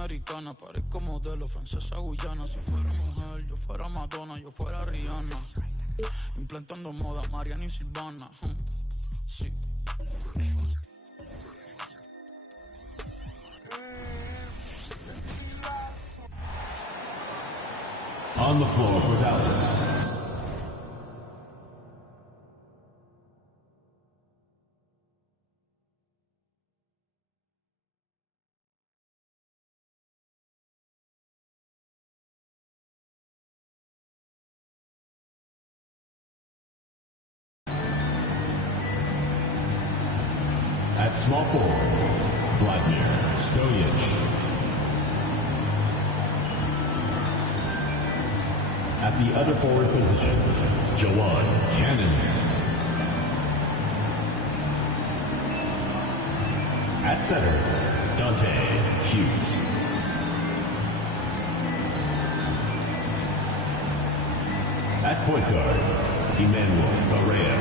americana, parezco modelo, francesa guyana. Si fuera mujer, yo fuera Madonna, yo fuera Rihanna. Implantando moda, Mariana y Silvana. Sí. On the floor for Dallas. At small forward, Vladimir Stojic. At the other forward position, Jawan Cannon. At center, Dante Hughes. At point guard, Emmanuel Barrea.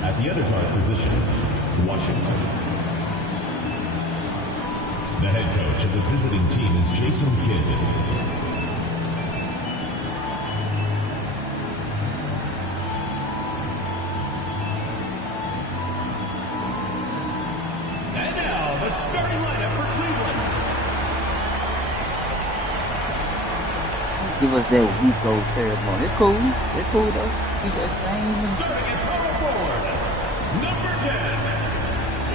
At the other guard position, Washington. The head coach of the visiting team is Jason Kidd. And now, the starting lineup for Cleveland. Give us that Rico ceremony. They're cool. They're cool, though. Keep that same. Starting at power forward, number 10,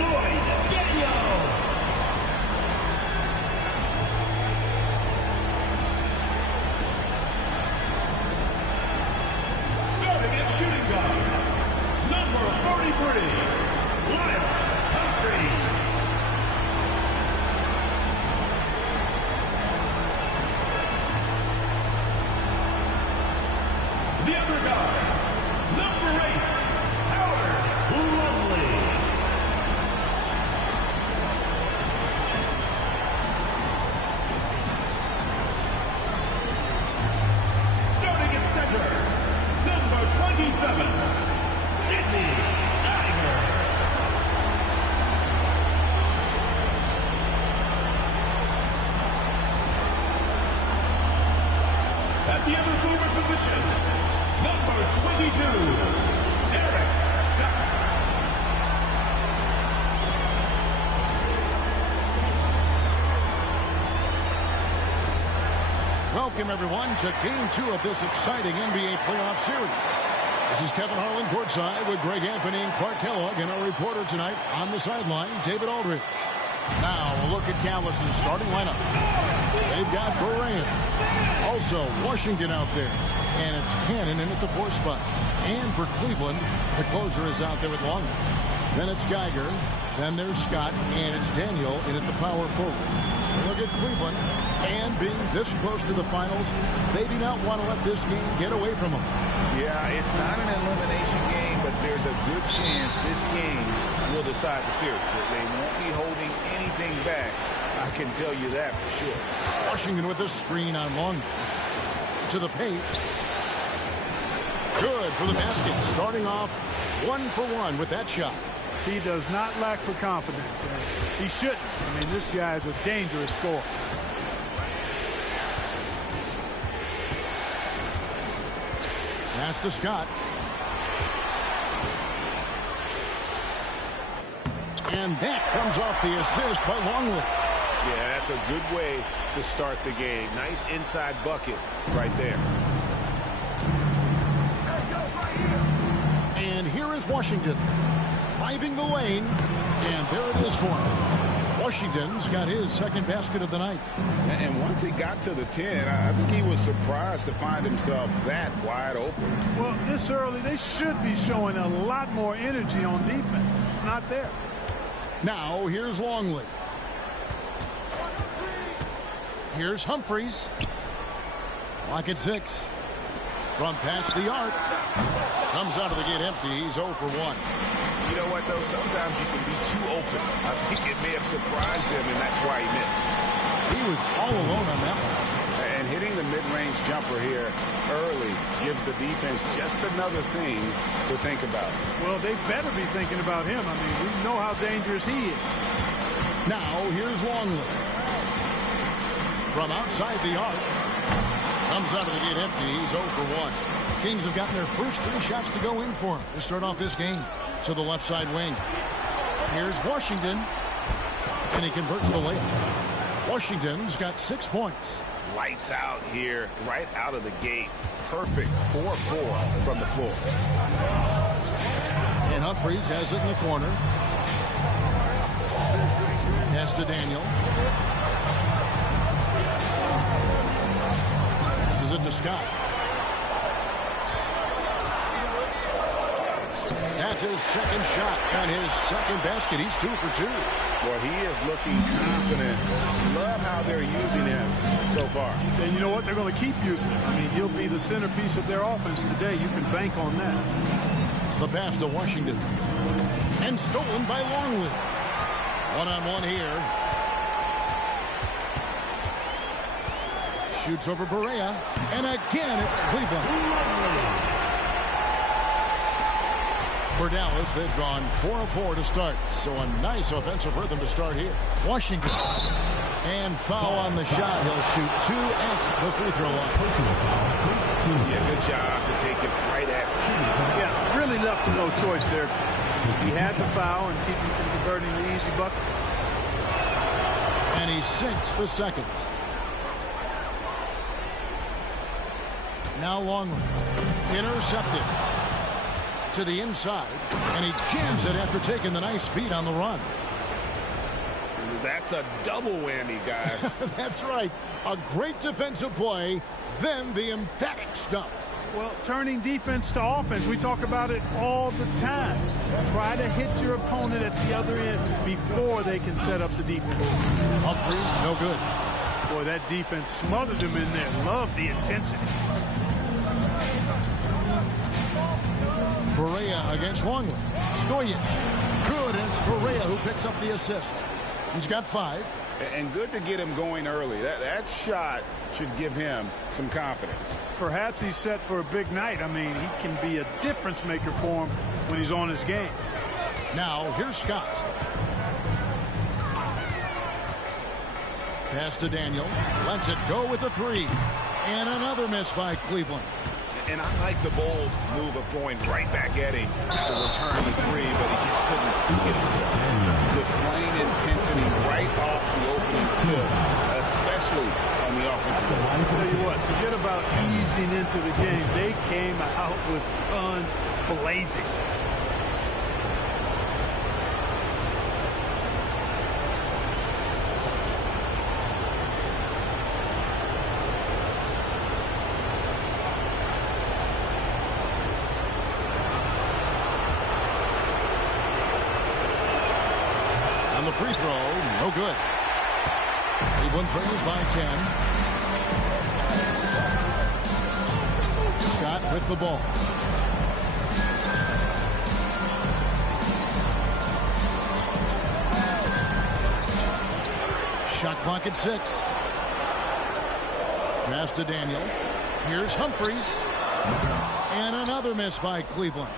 Lloyd Daniel. Starting at shooting guard, number 43, Lyle Humphreys. The other guard, number 8, Howard Longley. Starting at center, number 27, Sidney Diver. At the other forward position, number 22, Eric Scott. Welcome, everyone, to Game 2 of this exciting NBA playoff series. This is Kevin Harlan courtside with Greg Anthony and Clark Kellogg, and our reporter tonight on the sideline, David Aldridge. Now, a look at Dallas' starting lineup. They've got Durant. Also, Washington out there. And it's Cannon in at the 4 spot. And for Cleveland, the closer is out there with Longley. Then it's Geiger. Then there's Scott. And it's Daniel in at the power forward. Look at Cleveland. And being this close to the finals, they do not want to let this game get away from them. Yeah, it's not an elimination game, but there's a good chance this game will decide the series. They won't be holding anything back. I can tell you that for sure. Washington with a screen on Longley. To the paint. Good for the basket. Starting off 1 for 1 with that shot. He does not lack for confidence. He shouldn't. I mean, this guy is a dangerous scorer. Pass to Scott. And that comes off the assist by Longley. Yeah, that's a good way to start the game. Nice inside bucket right there. And here is Washington driving the lane. And there it is for him. Washington's got his second basket of the night. And once he got to the 10, I think he was surprised to find himself that wide open. Well, this early, they should be showing a lot more energy on defense. It's not there. Now, here's Longley. Here's Humphreys. Clock at 6. From past the arc. Comes out of the gate empty. He's 0 for 1. You know what, though? Sometimes you can be too open. I think it may have surprised him, and that's why he missed. He was all alone on that one. And And hitting the mid-range jumper here early gives the defense just another thing to think about. Well, they better be thinking about him. I mean, we know how dangerous he is. Now, here's Longley. From outside the arc. Comes out of the gate empty. He's 0 for 1. Kings have gotten their first 3 shots to go in for him to start off this game. To the left side wing. Here's Washington. And he converts the layup. Washington's got 6 points. Lights out here, right out of the gate. Perfect 4-4 from the floor. And Humphries has it in the corner. Pass to Daniel. This is it to Scott. That's his second shot and his second basket. He's 2 for 2. Boy, he is looking confident. Love how they're using him so far. And you know what? They're going to keep using him. I mean, he'll be the centerpiece of their offense today. You can bank on that. The pass to Washington. And stolen by Longley. One-on-one here. Shoots over Barea. And again, it's Cleveland. For Dallas, they've gone 4-4 to start. So a nice offensive rhythm to start here. Washington. And foul on the shot. He'll shoot 2 at the free throw line. Yeah, good job to take it right at. Yeah, really left him no choice there. He had the foul and keep him from converting the easy bucket. And he sinks the second. Now Longley. Intercepted. To the inside, and he jams it after taking the nice feed on the run. That's a double whammy, guys. That's right. A great defensive play, then the emphatic stuff. Well, turning defense to offense, we talk about it all the time. Try to hit your opponent at the other end before they can set up the defense. Humphries, no good. Boy, that defense smothered him in there. Love the intensity. Barea against Longley. Stoyan. Good, and it's Barea who picks up the assist. He's got 5. And good to get him going early. That shot should give him some confidence. Perhaps he's set for a big night. I mean, he can be a difference maker for him when he's on his game. Now, here's Scott. Pass to Daniel. Lets it go with a 3. And another miss by Cleveland. And I like the bold move of going right back at him to return the 3, but he just couldn't get it to go. Displaying intensity right off the opening tip, especially on the offensive end. I tell you what, forget about easing into the game. They came out with guns blazing. Free throw, no good. Cleveland trails by 10. Scott with the ball. Shot clock at 6. Pass to Daniel. Here's Humphries. And another miss by Cleveland.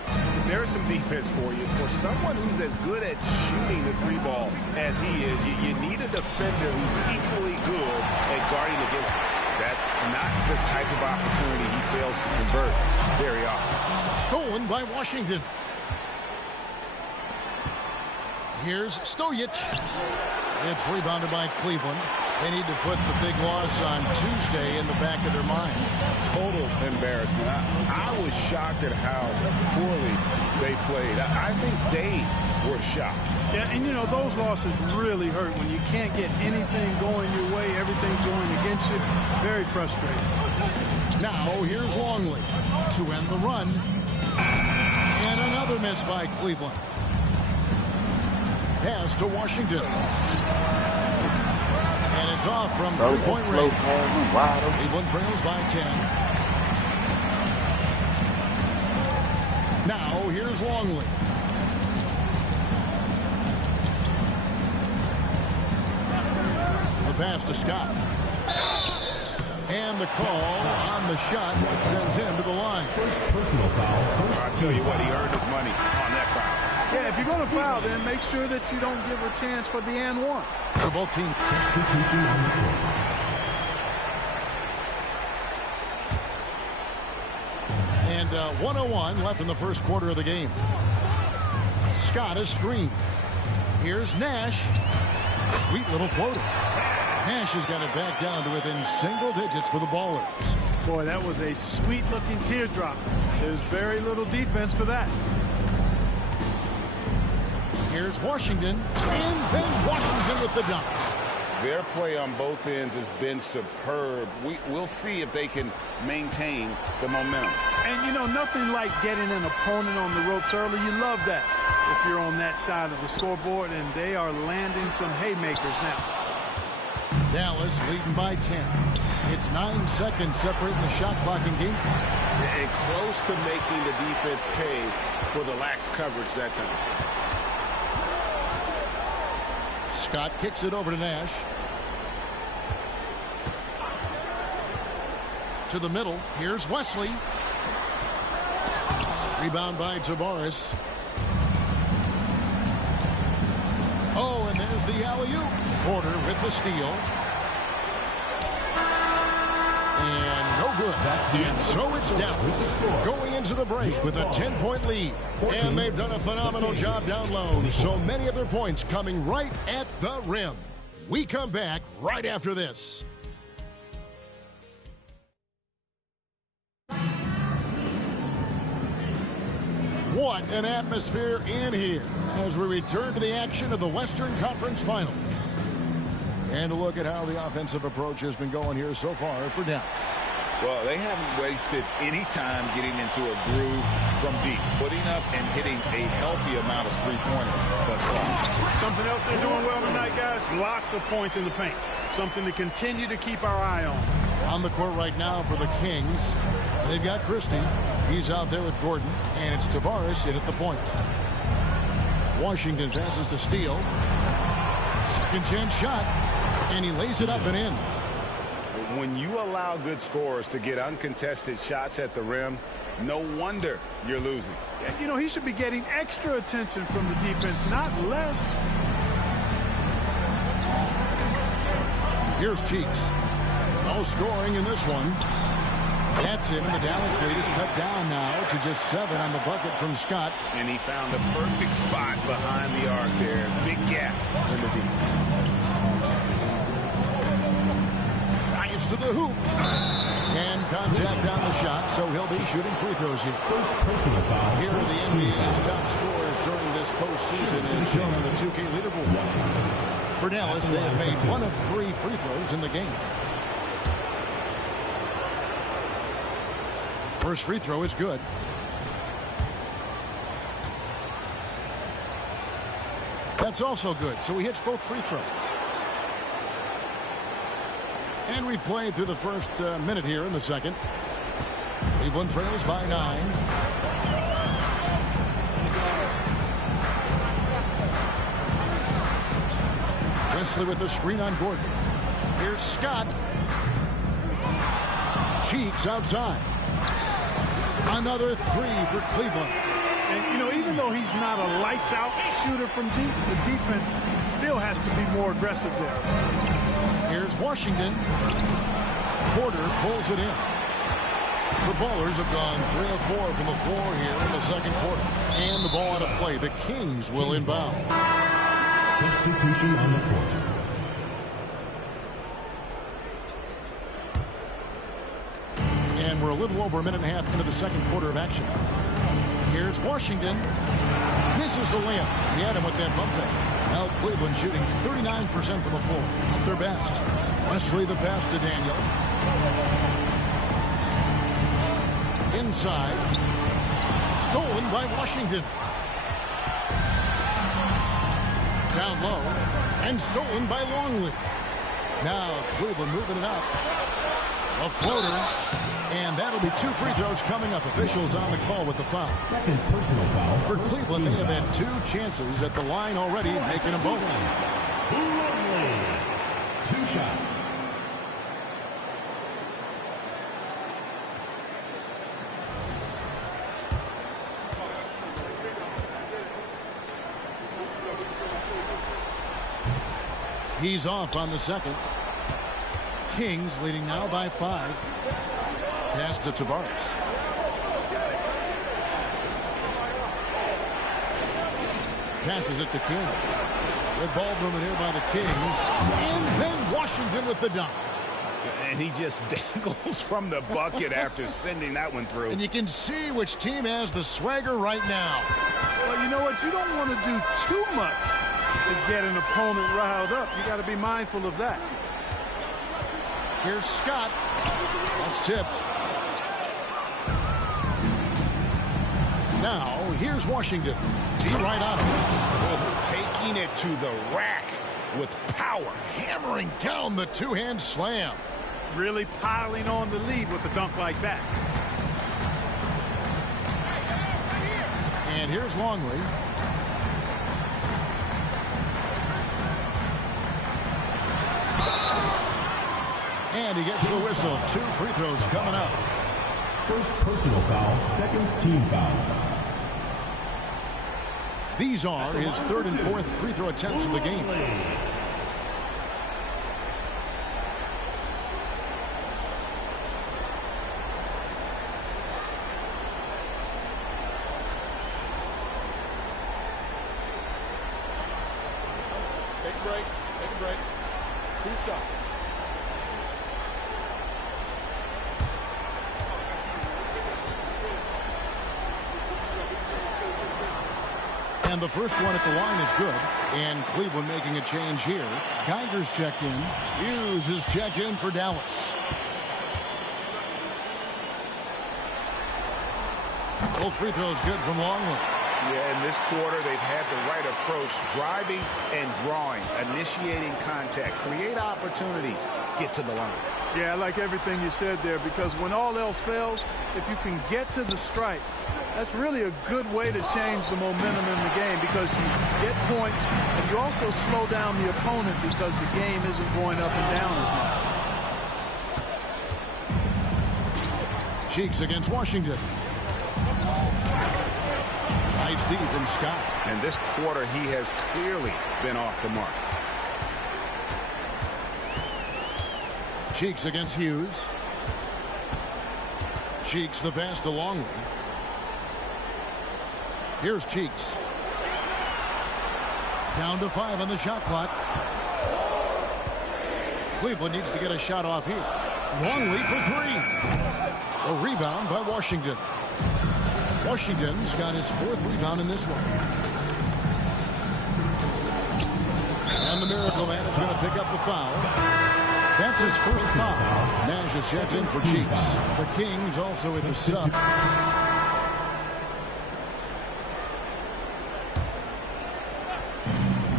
There's some defense for you. For someone who's as good at shooting the 3-ball as he is, you need a defender who's equally good at guarding against him. That's not the type of opportunity he fails to convert very often. Stolen by Washington. Here's Stojic. It's rebounded by Cleveland. They need to put the big loss on Tuesday in the back of their mind. Total embarrassment. I was shocked at how poorly they played. I think they were shocked. Yeah, and you know, those losses really hurt when you can't get anything going your way, everything's going against you. Very frustrating. Now here's Longley to end the run. And another miss by Cleveland. Pass to Washington. And it's off from three-point range. Cleveland trails by 10. Now here's Longley. The pass to Scott. And the call on the shot sends him to the line. First personal foul. I'll tell you what, he earned his money on that foul. Yeah, if you're going to foul, then make sure that you don't give a chance for the and one. So both teams. Substitution on the court. And 1:01 left in the first quarter of the game. Scott is screened. Here's Nash. Sweet little floater. Nash has got it back down to within single digits for the Ballers. Boy, that was a sweet-looking teardrop. There's very little defense for that. Here's Washington. And then Washington with the dunk. Their play on both ends has been superb. We'll see if they can maintain the momentum. And, you know, nothing like getting an opponent on the ropes early. You love that if you're on that side of the scoreboard, and they are landing some haymakers now. Dallas leading by 10. It's 9 seconds separating the shot clock and game clock. And close to making the defense pay for the lax coverage that time. Scott kicks it over to Nash. To the middle. Here's Wesley. Rebound by Tavares. Oh, and there's the alley-oop. Porter with the steal. And no good. And so it's Dallas going into the break with a 10-point lead. And they've done a phenomenal job down low. So many of their points coming right at the rim. We come back right after this. What an atmosphere in here as we return to the action of the Western Conference Finals. And a look at how the offensive approach has been going here so far for Dallas. Well, they haven't wasted any time getting into a groove from deep, putting up and hitting a healthy amount of three-pointers thus far. Something else they're doing well tonight, guys, lots of points in the paint. Something to continue to keep our eye on. On the court right now for the Kings, they've got Christie. He's out there with Gordon, and it's Tavares in at the point. Washington passes to Steele. Second chance shot, and he lays it up and in. When you allow good scorers to get uncontested shots at the rim, no wonder you're losing. You know, he should be getting extra attention from the defense, not less. Here's Cheeks. No scoring in this one. That's it, and the Dallas lead is cut down now to just 7 on the bucket from Scott. And he found a perfect spot behind the arc there. Big gap in the deep. Dives to the hoop. And contact on the shot, so he'll be shooting free throws here. First personal foul. Here are the NBA's top scorers during this postseason as shown on the 2K leaderboard. For Dallas, they have made 1 of 3 free throws in the game. First free throw is good. That's also good, so he hits both free throws. And we've played through the first minute here in the second. Cleveland trails by 9. Wesley with the screen on Gordon. Here's Scott. Cheeks outside. Another 3 for Cleveland. And, you know, even though he's not a lights-out shooter from deep, the defense still has to be more aggressive there. Here's Washington. Porter pulls it in. The Ballers have gone 3 of 4 from the floor here in the second quarter. And the ball out of play. The Kings will inbound. Substitution on the court. And we're a little over a minute and a half into the second quarter of action. Here's Washington. Misses the layup. He had him with that bump fake. Now Cleveland shooting 39% from the floor. At their best. Wesley the pass to Daniel. Inside. Stolen by Washington. Down low. And stolen by Longley. Now Cleveland moving it up. A floater. And that'll be 2 free throws coming up. Officials on the call with the foul. Second personal foul. For Cleveland, they have had 2 chances at the line already, making them both. Longley. 2 shots. He's off on the second. Kings leading now by 5. Pass to Tavares. Passes it to King. Good ball movement here by the Kings. And then Washington with the dunk. And he just dangles from the bucket after sending that one through. And you can see which team has the swagger right now. Well, you know what? You don't want to do too much to get an opponent riled up. You got to be mindful of that. Here's Scott. That's tipped. Now, here's Washington. Be right on him. Oh, taking it to the rack with power. Hammering down the two-hand slam. Really piling on the lead with a dunk like that. And here's Longley. And he gets the whistle. 2 free throws coming up. First personal foul, second team foul. These are his 3rd and 4th free throw attempts of the game. Take a break. Take a break. 2 shots. And the first one at the line is good. And Cleveland making a change here. Geiger's checked in. Hughes is checked in for Dallas. Both free throws good from Longley. Yeah, in this quarter, they've had the right approach. Driving and drawing. Initiating contact. Create opportunities. Get to the line. Yeah, I like everything you said there, because when all else fails, if you can get to the stripe, that's really a good way to change the momentum in the game, because you get points and you also slow down the opponent because the game isn't going up and down as much. Cheeks against Washington. Nice D from Scott. And this quarter, he has clearly been off the mark. Cheeks against Hughes. Cheeks the pass to Longley. Here's Cheeks. Down to 5 on the shot clock. Cleveland needs to get a shot off here. Longley for 3. A rebound by Washington. Washington's got his 4th rebound in this one. And the Miracle Man is going to pick up the foul. That's his first foul. Nash is checked in for Cheeks. The Kings also with the sub.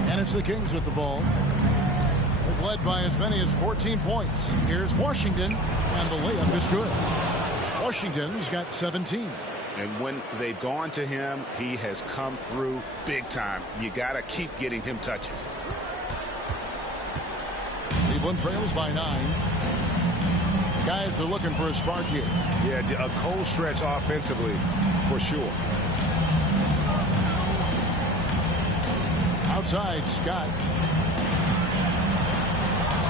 And it's the Kings with the ball. They've led by as many as 14 points. Here's Washington, and the layup is good. Washington's got 17. And when they've gone to him, he has come through big time. You got to keep getting him touches. Cleveland trails by 9. Guys are looking for a spark here. Yeah, a cold stretch offensively, for sure. Outside, Scott.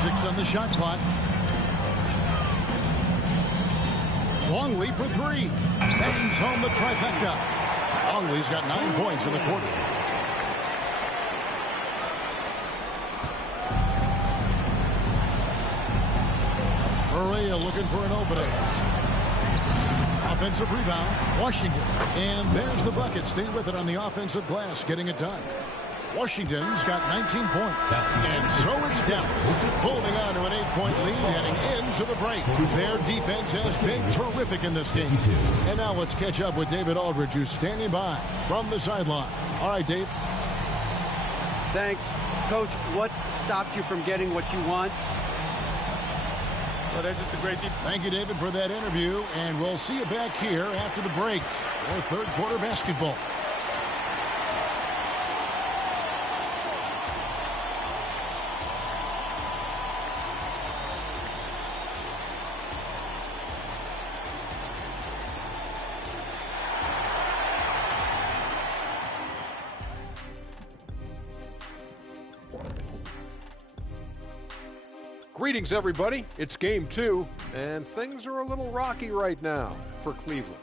6 on the shot clock. Longley for 3. Bangs home the trifecta. Longley's got 9 points in the quarter. Maria looking for an opening. Offensive rebound, Washington. And there's the bucket. Stay with it on the offensive glass, getting it done. Washington's got 19 points. And so it's Dallas, holding on to an 8-point lead heading into the break. Their defense has been terrific in this game. And now let's catch up with David Aldridge, who's standing by from the sideline. All right, Dave. Thanks. Coach, what's stopped you from getting what you want? Well, they're just a great team. Thank you, David, for that interview. And we'll see you back here after the break for third quarter basketball. Greetings, everybody. It's game 2, and things are a little rocky right now for Cleveland.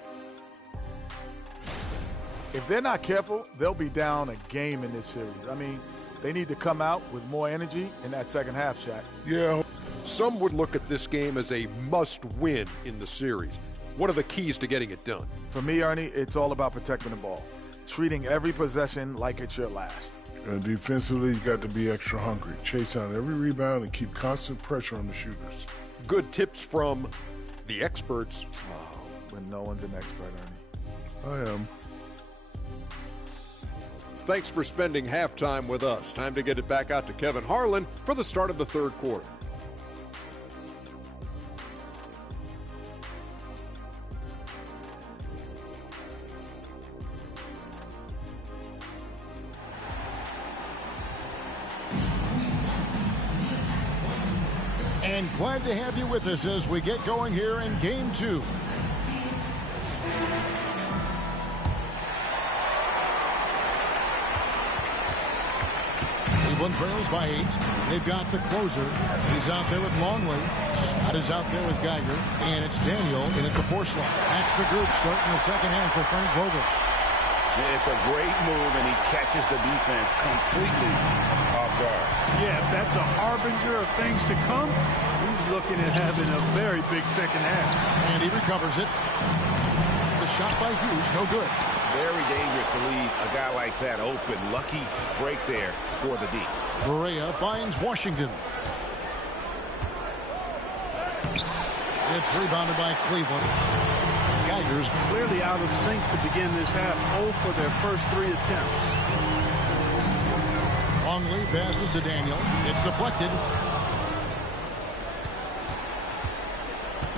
If they're not careful, they'll be down a game in this series. I mean, they need to come out with more energy in that second half, Shaq. Yeah. Some would look at this game as a must-win in the series. What are the keys to getting it done? For me, Ernie, it's all about protecting the ball, treating every possession like it's your last. And defensively, you got to be extra hungry. Chase out every rebound and keep constant pressure on the shooters. Good tips from the experts. Oh, when no one's an expert, Ernie. I am. Thanks for spending halftime with us. Time to get it back out to Kevin Harlan for the start of the third quarter. And glad to have you with us as we get going here in game 2. Cleveland trails by 8. They've got the closer. He's out there with Longley. Scott is out there with Geiger. And it's Daniel in at the 4 slot. That's the group starting the second half for Frank Vogel. It's a great move, and he catches the defense completely off guard. Yeah, if that's a harbinger of things to come, he's looking at having a very big second half. And he recovers it. The shot by Hughes, no good. Very dangerous to leave a guy like that open. Lucky break there for the D. Berea finds Washington. It's rebounded by Cleveland. Geiger's Clearly out of sync to begin this half. 0 for their first 3 attempts. Longley passes to Daniel. It's deflected.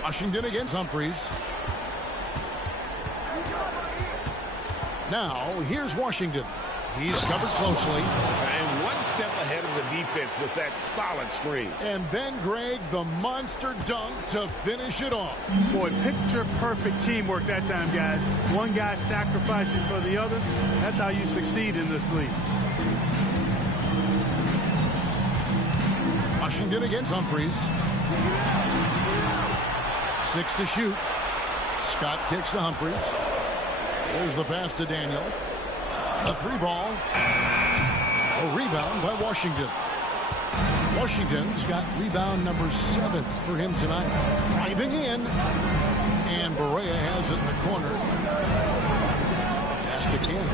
Washington against Humphries. Now, here's Washington. He's covered closely. And one step ahead of the defense with that solid screen. And then, Greg, the monster dunk to finish it off. Boy, picture-perfect teamwork that time, guys. One guy sacrificing for the other. That's how you succeed in this league. Washington against Humphries. 6 to shoot. Scott kicks to Humphries. There's the pass to Daniel. A 3-ball. A rebound by Washington. Washington's got rebound number 7 for him tonight. Driving in. And Berea has it in the corner. Pass to Cannon.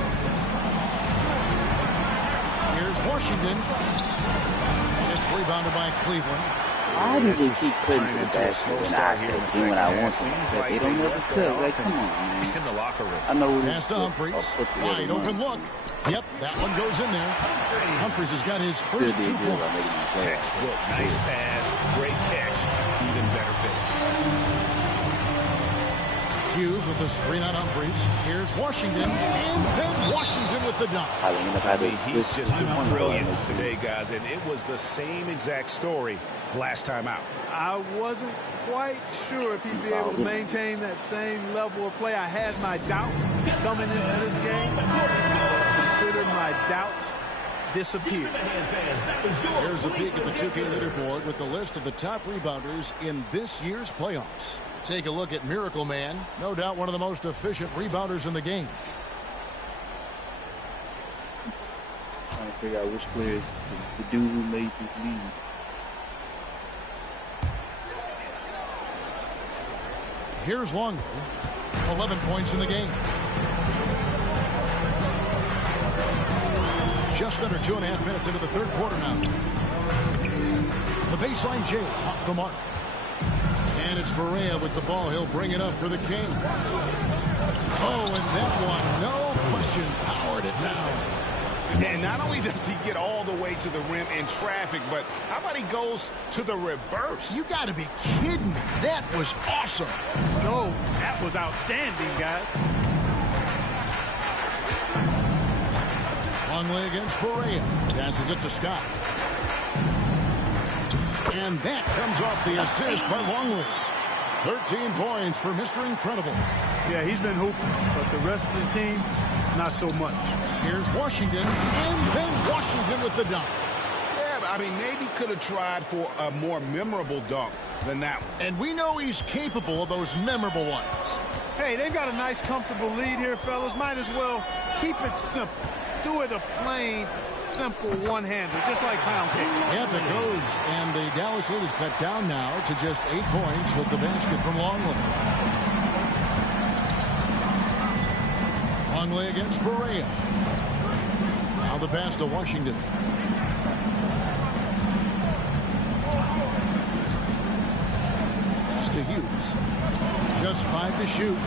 Here's Washington. It's rebounded by Cleveland. Why do they keep cutting to the basket when I want them? Like they don't ever cut. Like, come on, man. In the locker room. I know Pass to Humphries. Wide open look. Yep, that one goes in there. Humphries has got his first 2 points. Textbook. Nice pass. Great catch. Even better finish. Hughes with the screen on Humphries. Here's Washington. And then Washington with the dunk. He's just been brilliant today, guys. And it was the same exact story last time out. I wasn't quite sure if he'd be able to maintain that same level of play. I had my doubts coming into this game. Considered my doubts disappeared. Here's a peek at the 2K leaderboard with the list of the top rebounders in this year's playoffs. Take a look at Miracle Man. No doubt one of the most efficient rebounders in the game. Trying to figure out which player is the dude who made this league. Here's Longley. 11 points in the game. Just under 2.5 minutes into the third quarter now. The baseline J off the mark. And it's Berea with the ball. He'll bring it up for the King. Oh, and that one, no question, powered it down. And not only does he get all the way to the rim in traffic, but how about he goes to the reverse? You got to be kidding me. That was awesome. No, that was outstanding, guys. Longley against Berea. Passes it to Scott. And that comes off the assist by Longley. 13 points for Mr. Incredible. Yeah, he's been hooping, but the rest of the team, not so much. Here's Washington, and then Washington with the dunk. Yeah, I mean, maybe could have tried for a more memorable dunk than that one. And we know he's capable of those memorable ones. Hey, they've got a nice, comfortable lead here, fellas. Might as well keep it simple. Do it a plain, simple one-hander, just like pound cake. Yep, it goes. And the Dallas lead is cut down now to just 8 points with the basket from Longley. Longley against Berea. Now the pass to Washington. Pass to Hughes. Just 5 to shoot.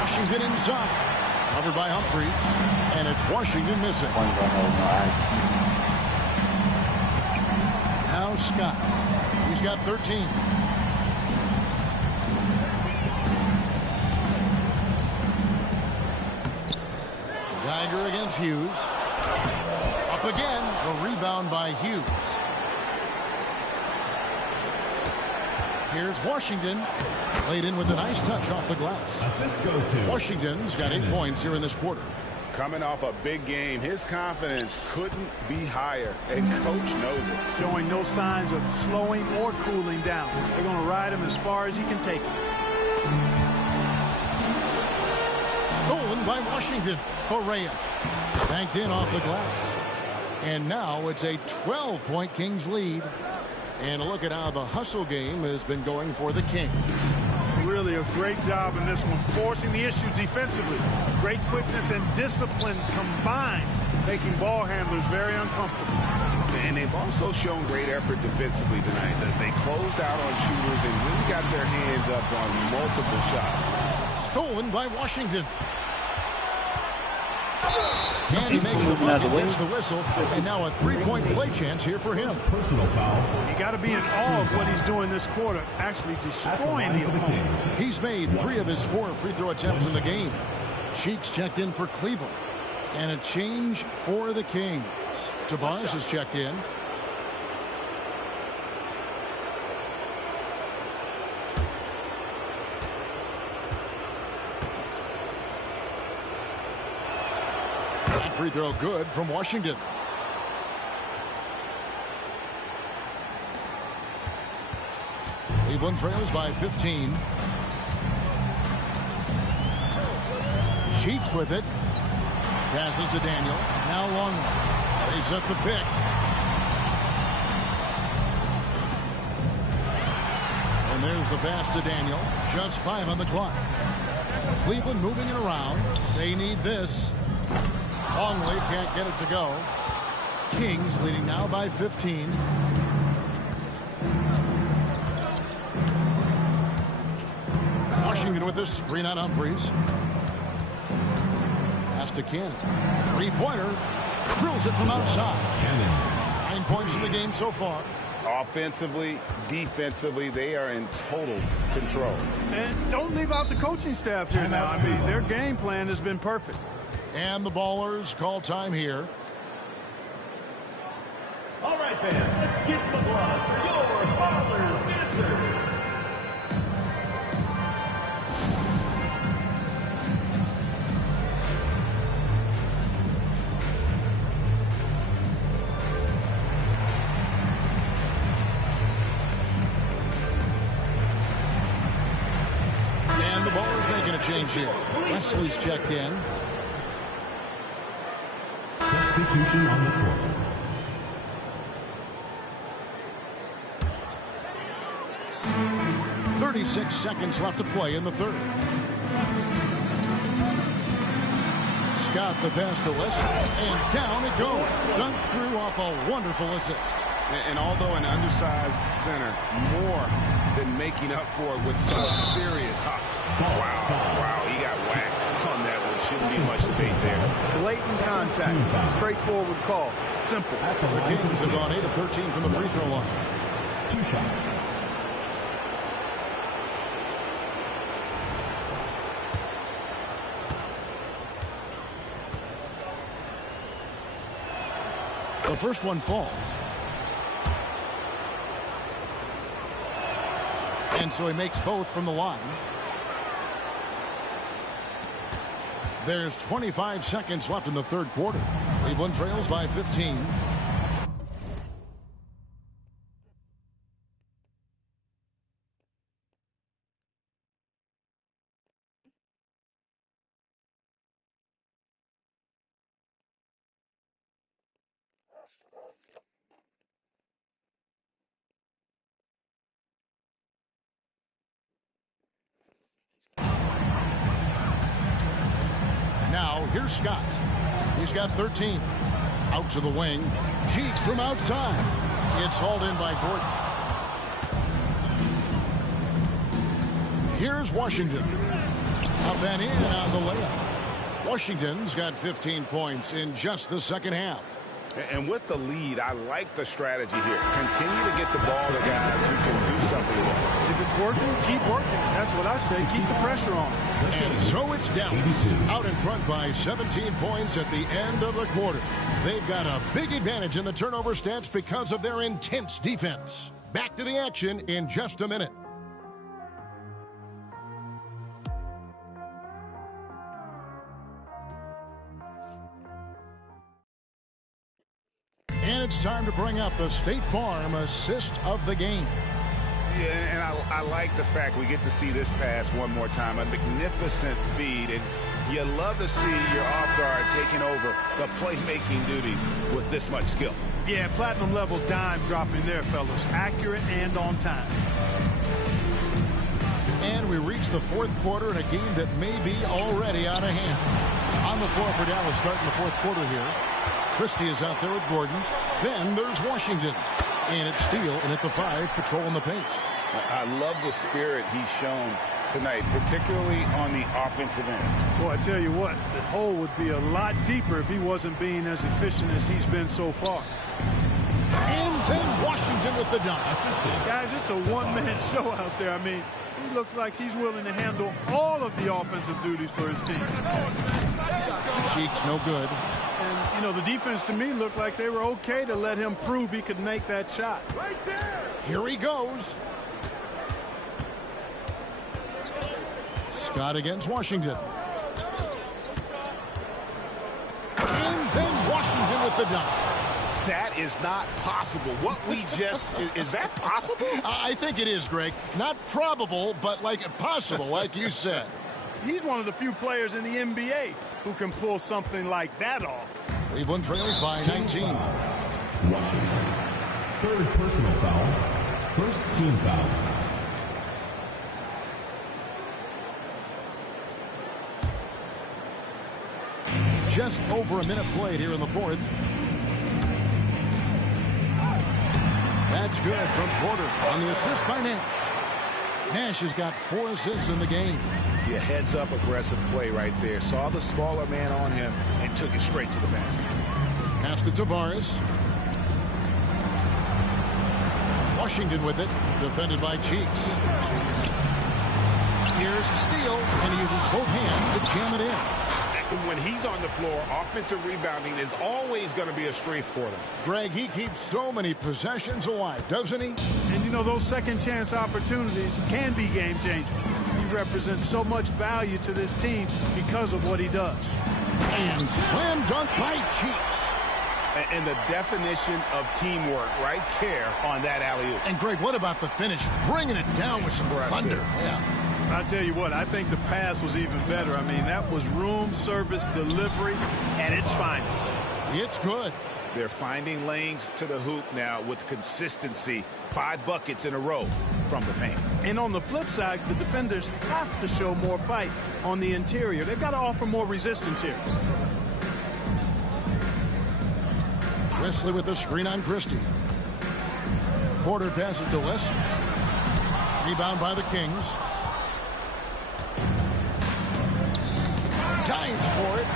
Washington inside. Covered by Humphries. And it's Washington missing. Now Scott. He's got 13. Geiger against Hughes. Up again. A rebound by Hughes. Here's Washington. Played in with a nice touch off the glass. Assist goes to Washington's got 8 points here in this quarter. Coming off a big game, his confidence couldn't be higher, and coach knows it. Showing no signs of slowing or cooling down. They're going to ride him as far as he can take him. Stolen by Washington. Berea banked in off the glass. And now it's a 12-point Kings lead. And a look at how the hustle game has been going for the Kings. Really a great job in this one, forcing the issue defensively. Great quickness and discipline combined, making ball handlers very uncomfortable. And they've also shown great effort defensively tonight. They closed out on shooters and really got their hands up on multiple shots. Stolen by Washington. And he makes the bucket, gets the whistle, and now a 3-point play chance here for him. personal foul. You got to be in awe of what he's doing this quarter, actually destroying the opponent. He's made 3 of his 4 free throw attempts in the game. Cheeks checked in for Cleveland. And a change for the Kings. Tavares has checked in. That free throw good from Washington. Cleveland trails by 15. Cheeks with it. Passes to Daniel. Now Longley. They set the pick. And there's the pass to Daniel. Just 5 on the clock. Cleveland moving it around. They need this. Longley can't get it to go. Kings leading now by 15. Washington with this. Screen on Humphries. Pass to Cannon. 3-pointer. Drills it from outside. Cannon. 9 points in the game so far. Offensively, defensively, they are in total control. And don't leave out the coaching staff here now. I mean, their game plan has been perfect. And the Ballers call time here. All right, fans, let's get some applause for your Ballers dancers. And the Ballers making a change here. Wesley's checked in. Substitution on the court. .36 seconds left to play in the third. Scott the pass to Wesley, and down it goes. Dunked through off a wonderful assist. And although an undersized center, more than making up for it with some serious hops. Wow, he got waxed on that one. Shouldn't be much debate there. Blatant contact, straightforward call, simple. The Kings have gone 8 of 13 from the free throw line. 2 shots. The first one falls. And so he makes both from the line. There's 25 seconds left in the third quarter. Cleveland trails by 15. Now, here's Scott. He's got 13. Out to the wing. Cheek from outside. It's hauled in by Gordon. Here's Washington. Up and in on the layup. Washington's got 15 points in just the second half. And with the lead, I like the strategy here. Continue to get the ball to guys who can do something with it. If it's working, keep working. That's what I say. Keep the pressure on. And so it's Dallas out in front by 17 points at the end of the quarter. They've got a big advantage in the turnover stats because of their intense defense. Back to the action in just a minute. And it's time to bring up the State Farm assist of the game. Yeah, and I like the fact we get to see this pass one more time. A magnificent feed, and you love to see your off guard taking over the playmaking duties with this much skill. Yeah, platinum level dime dropping there, fellas. Accurate and on time. And we reach the fourth quarter in a game that may be already out of hand. On the floor for Dallas starting the fourth quarter here. Christie is out there with Gordon. Then there's Washington. And it's Steele, and at the 5, patrolling the paint. I love the spirit he's shown tonight, particularly on the offensive end. Boy, I tell you what, the hole would be a lot deeper if he wasn't being as efficient as he's been so far. And then Washington with the dunk. Guys, it's a one-man show out there. I mean, he looks like he's willing to handle all of the offensive duties for his team. Cheek's no good. And, you know, the defense to me looked like they were okay to let him prove he could make that shot. Right there. Here he goes. Scott against Washington. And then Washington with the dunk. That is not possible. What we just, is that possible? I think it is, Greg. Not probable, but like possible, like you said. He's one of the few players in the NBA who can pull something like that off. Cleveland trails by 19. Washington. Third personal foul. First team foul. Just over a minute played here in the fourth. That's good from Porter on the assist by Nash. Nash has got 4 assists in the game. Yeah, heads up aggressive play right there. Saw the smaller man on him and took it straight to the basket. Pass to Tavares. Washington with it, defended by Cheeks. Here's Steele, and he uses both hands to jam it in. When he's on the floor, offensive rebounding is always going to be a strength for them. Greg, he keeps so many possessions alive, doesn't he? And, you know, those second chance opportunities can be game-changing. He represents so much value to this team because of what he does. And slam dunk by Cheeks. And the definition of teamwork right there on that alley-oop. And, Greg, what about the finish? Bringing it down with some thunder. Yeah. I tell you what, I think the pass was even better. I mean, that was room service delivery at its finest. It's good. They're finding lanes to the hoop now with consistency. 5 buckets in a row from the paint. And on the flip side, the defenders have to show more fight on the interior. They've got to offer more resistance here. Wesley with the screen on Christie. Porter passes to Wesley. Rebound by the Kings. Dives for it.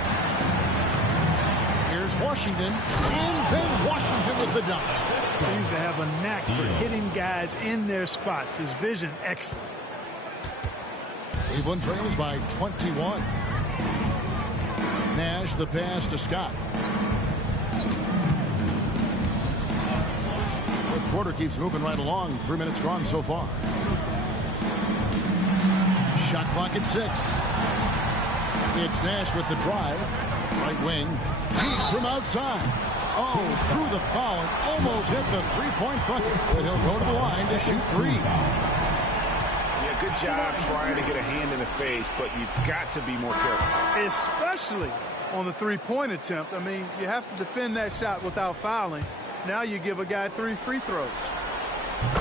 Here's Washington. And then Washington with the dunk. Seems to have a knack for hitting guys in their spots. His vision, excellent. Cleveland trails by 21. Nash the pass to Scott. Fourth quarter keeps moving right along. 3 minutes gone so far. Shot clock at 6. It's Nash with the drive. Right wing. Deep from outside. Oh, through the foul and almost hit the three-point bucket. But he'll go to the line to shoot three. Yeah, good job trying to get a hand in the face, but you've got to be more careful. Especially on the three-point attempt. I mean, you have to defend that shot without fouling. Now you give a guy 3 free throws.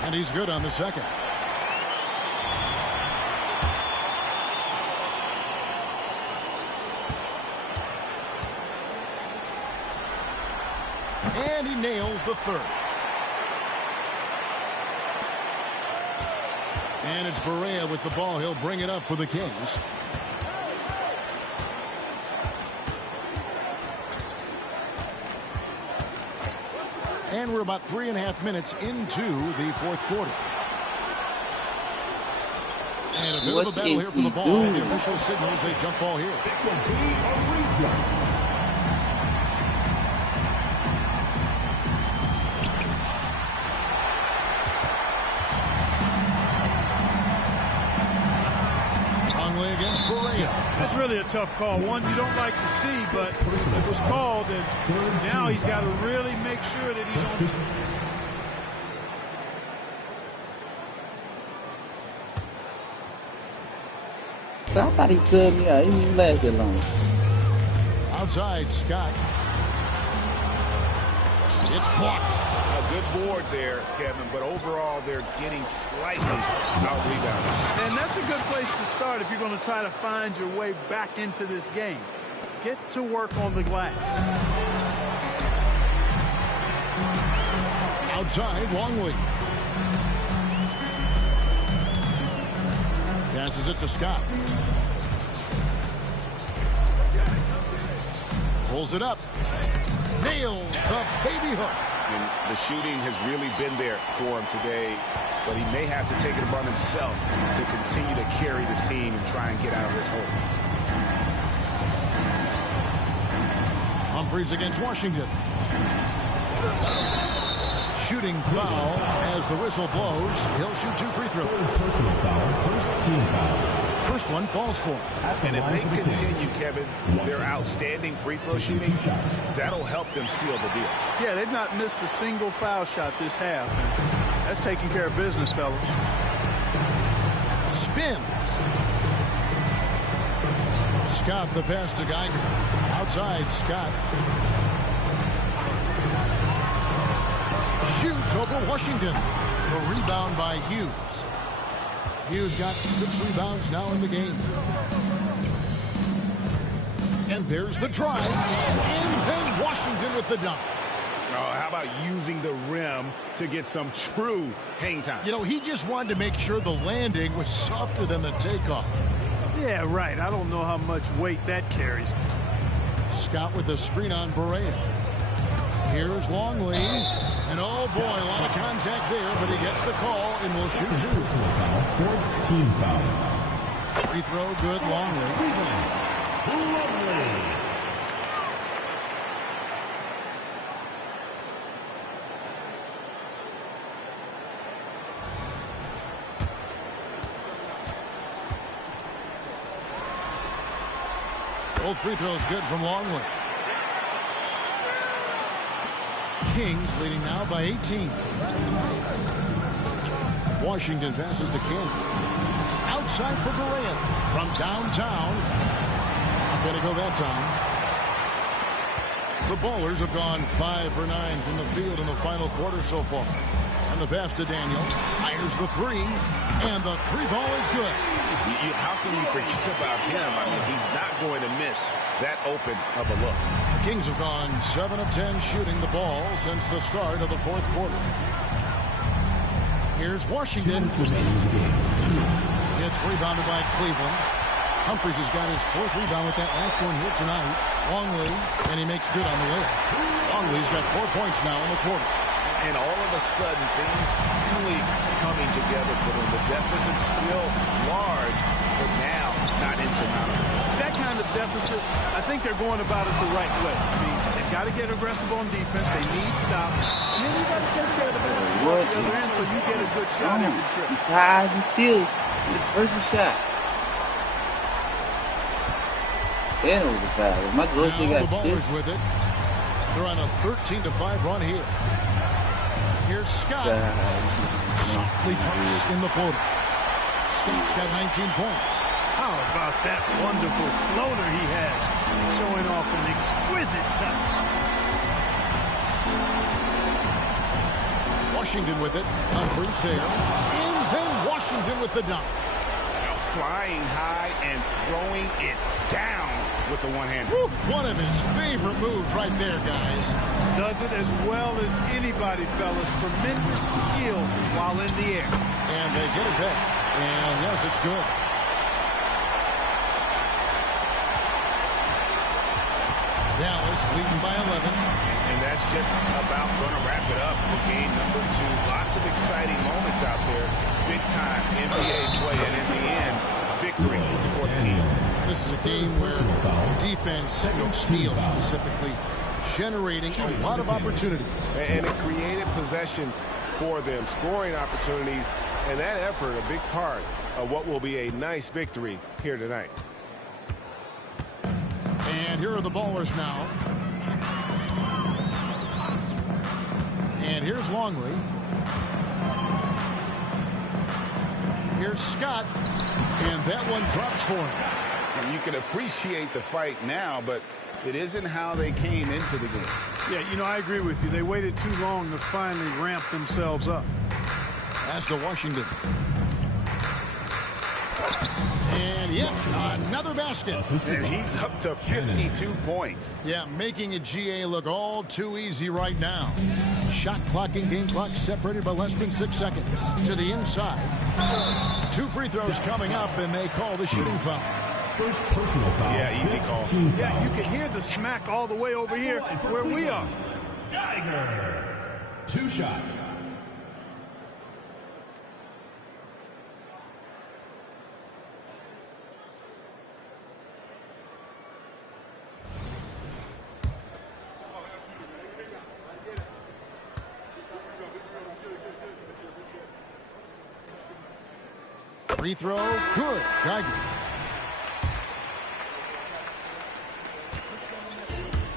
And he's good on the second. And he nails the third. And it's Barea with the ball. He'll bring it up for the Kings. And we're about 3.5 minutes into the fourth quarter. And a bit of a battle here for the ball. The official signals a jump ball here. It will be a replay. Against Barea. That's really a tough call. One you don't like to see, but it was called, and now he's got to really make sure that he's on. I thought he subbed me out. He didn't last that long. Outside, Scott. It's blocked. A good board there, Kevin, but overall they're getting slightly out-rebounded. And that's a good place to start if you're going to try to find your way back into this game. Get to work on the glass. Outside, Longley. Passes it to Scott. Pulls it up. Nails the baby hook. And the shooting has really been there for him today, but he may have to take it upon himself to continue to carry this team and try and get out of this hole. Humphries against Washington. Shooting foul as the whistle blows. He'll shoot 2 free throws. Personal foul, first team foul. First one falls for him. And if they continue, Kevin, their outstanding free throw shooting, that'll help them seal the deal. Yeah, they've not missed a single foul shot this half. That's taking care of business, fellas. Spins. Scott the pass to Geiger. Outside, Scott. Shoots over Washington. A rebound by Hughes. Hughes got 6 rebounds now in the game. And there's the drive. And then Washington with the dunk. Oh, how about using the rim to get some true hang time? You know, he just wanted to make sure the landing was softer than the takeoff. Yeah, right. I don't know how much weight that carries. Scott with a screen on Barea. Here's Longley. And oh boy, a lot of contact there, but he gets the call and will shoot 2. Fourth team foul. Free throw, good, Longley. Longley. Both free throws good from Longley. Kings leading now by 18. Washington passes to King. Outside for Barea from downtown. Not going to go that time. The Ballers have gone 5 for 9 from the field in the final quarter so far. And the pass to Daniel. Fires the 3. And the 3-ball is good. How can you forget about him? I mean, he's not going to miss that open of a look. The Kings have gone 7 of 10 shooting the ball since the start of the fourth quarter. Here's Washington. It's rebounded by Cleveland. Humphries has got his 4th rebound with that last one here tonight. Longley, and he makes good on the way. Longley's got 4 points now in the quarter. And all of a sudden, things really coming together for them. The deficit's still large, but now not insurmountable. That kind of deficit, I think they're going about it the right way. I mean, they've got to get aggressive on defense. They need stops. And then you got to take care of the basketball at the other end so you get a good shot every trip. He's tired and still. The first shot. And it was a foul. My joystick got the Ballers stiff. with it. They're on a 13-5 run here. Here's Scott. Softly tucks in the floater. Scott's got 19 points. How about that wonderful floater he has, showing off an exquisite touch. Washington with it. Humphries there. And then Washington with the dunk. Flying high and throwing it down with the one-hander. One of his favorite moves right there, guys. Does it as well as anybody, fellas. Tremendous skill while in the air. And they get it back. And yes, it's good. Dallas leading by 11. And that's just about going to wrap it up for game number 2. Lots of exciting moments out there. Big-time NBA play, and in the end, a victory for the team. This is a game where defense, steal specifically, generating a lot of opportunities. And it created possessions for them, scoring opportunities, and that effort a big part of what will be a nice victory here tonight. And here are the Ballers now. And here's Longley. Here's Scott. And that one drops for him. And you can appreciate the fight now, but it isn't how they came into the game. Yeah, you know, I agree with you. They waited too long to finally ramp themselves up. As to Washington. And yep, another basket. And he's up to 52 points. Yeah, making a GA look all too easy right now. Shot clock and game clock separated by less than 6 seconds. To the inside. 2 free throws coming up, and they call the shooting foul. First personal foul. Yeah, easy call. Yeah, you can hear the smack all the way over here where we are. Geiger. 2 shots. Free throw, good. Geiger.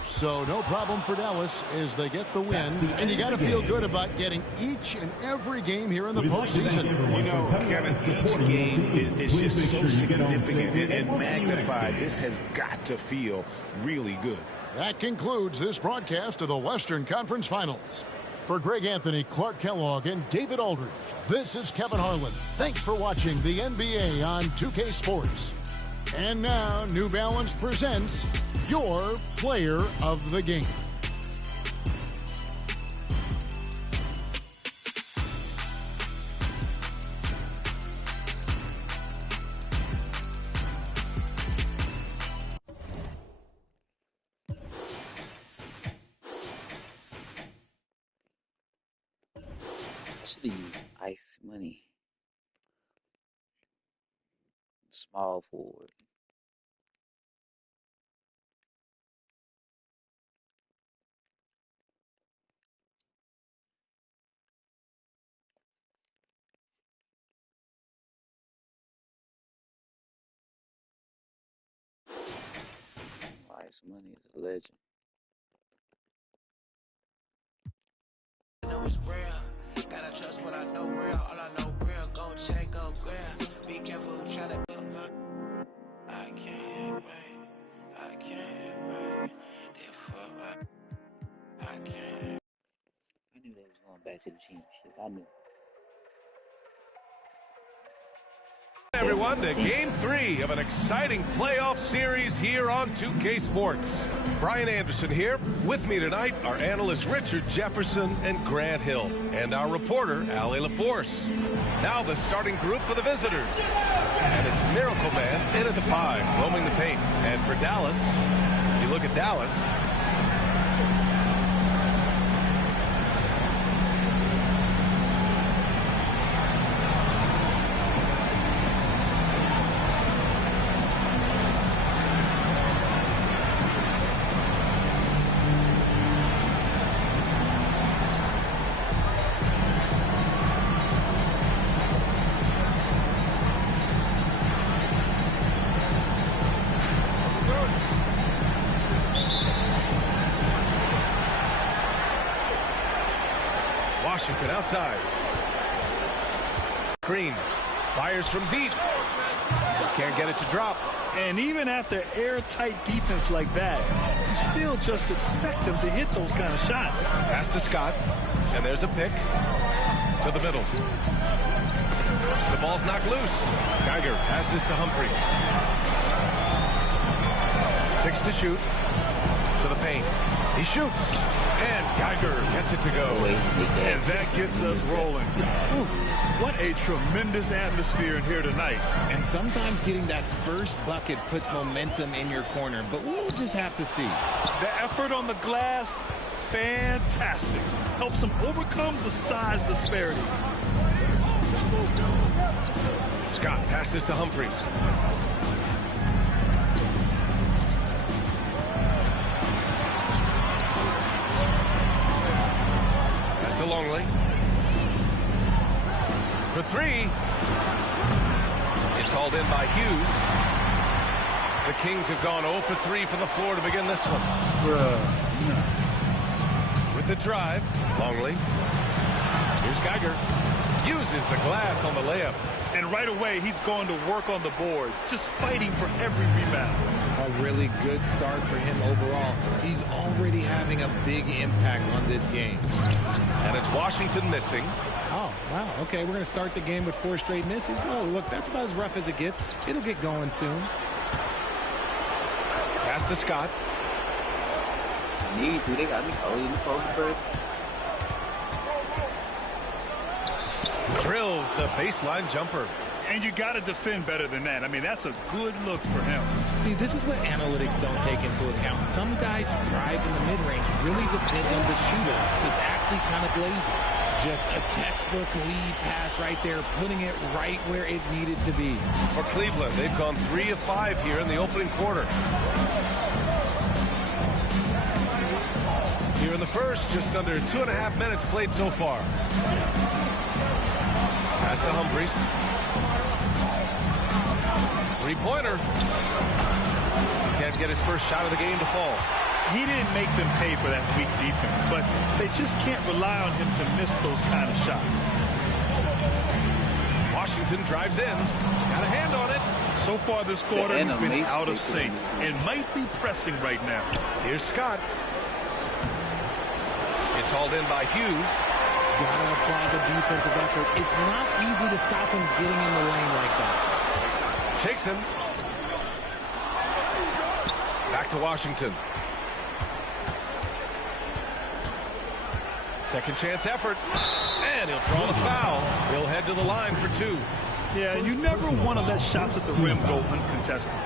So no problem for Dallas as they get the win. And you got to feel good about getting each and every game here in the postseason. You know, Kevin, each game is just so significant and magnified. This has got to feel really good. That concludes this broadcast of the Western Conference Finals. For Greg Anthony, Clark Kellogg, and David Aldridge, this is Kevin Harlan. Thanks for watching the NBA on 2K Sports. And now, New Balance presents your player of the game. Use ice money. Small forward. Ice money is a legend. I know it's real. Gotta trust what I know real. All I know real. Go check, go grab. Be careful who try to build my. I can't wait. I can't wait. I can't. I knew they was going back to the championship. I knew. Everyone to Game 3 of an exciting playoff series here on 2K Sports. Brian Anderson here. With me tonight are analysts Richard Jefferson and Grant Hill, and our reporter, Allie LaForce. Now the starting group for the visitors. And it's Miracle Man in at the 5, roaming the paint. And for Dallas, you look at Dallas. Washington outside. Green fires from deep. Can't get it to drop. And even after airtight defense like that, you still just expect him to hit those kind of shots. Pass to Scott, and there's a pick to the middle. The ball's knocked loose. Geiger passes to Humphries. 6 to shoot. To the paint. He shoots. And Geiger gets it to go. And that gets us rolling. What a tremendous atmosphere in here tonight. And sometimes getting that first bucket puts momentum in your corner, but we'll just have to see. The effort on the glass, fantastic. Helps them overcome the size disparity. Scott passes to Humphries. Pass to Longley. For 3. It's hauled in by Hughes. The Kings have gone 0 for 3 from the floor to begin this one. With the drive, Longley. Here's Geiger. Uses the glass on the layup. And right away, he's going to work on the boards, just fighting for every rebound. A really good start for him overall. He's already having a big impact on this game. And it's Washington missing. Oh, wow. Okay, we're going to start the game with 4 straight misses. No, look, that's about as rough as it gets. It'll get going soon. Pass to Scott. Need to. They got me holding the post first. Drills the baseline jumper. And you got to defend better than that. I mean, that's a good look for him. See, this is what analytics don't take into account. Some guys thrive in the mid-range. Really depends on the shooter. It's actually kind of lazy. Just a textbook lead pass right there, putting it right where it needed to be. For Cleveland, they've gone 3 of 5 here in the opening quarter. Here in the first, just under 2.5 minutes played so far. Pass to Humphries. 3-pointer. Can't get his first shot of the game to fall. He didn't make them pay for that weak defense, but they just can't rely on him to miss those kind of shots. Washington drives in. Got a hand on it. So far this quarter, he's been out of sync and might be pressing right now. Here's Scott. It's hauled in by Hughes. Gotta apply the defensive effort. It's not easy to stop him getting in the lane like that. Shakes him. Back to Washington. Second chance effort. And he'll draw the foul. He'll head to the line for 2. Yeah, you never want to let shots at the rim go uncontested.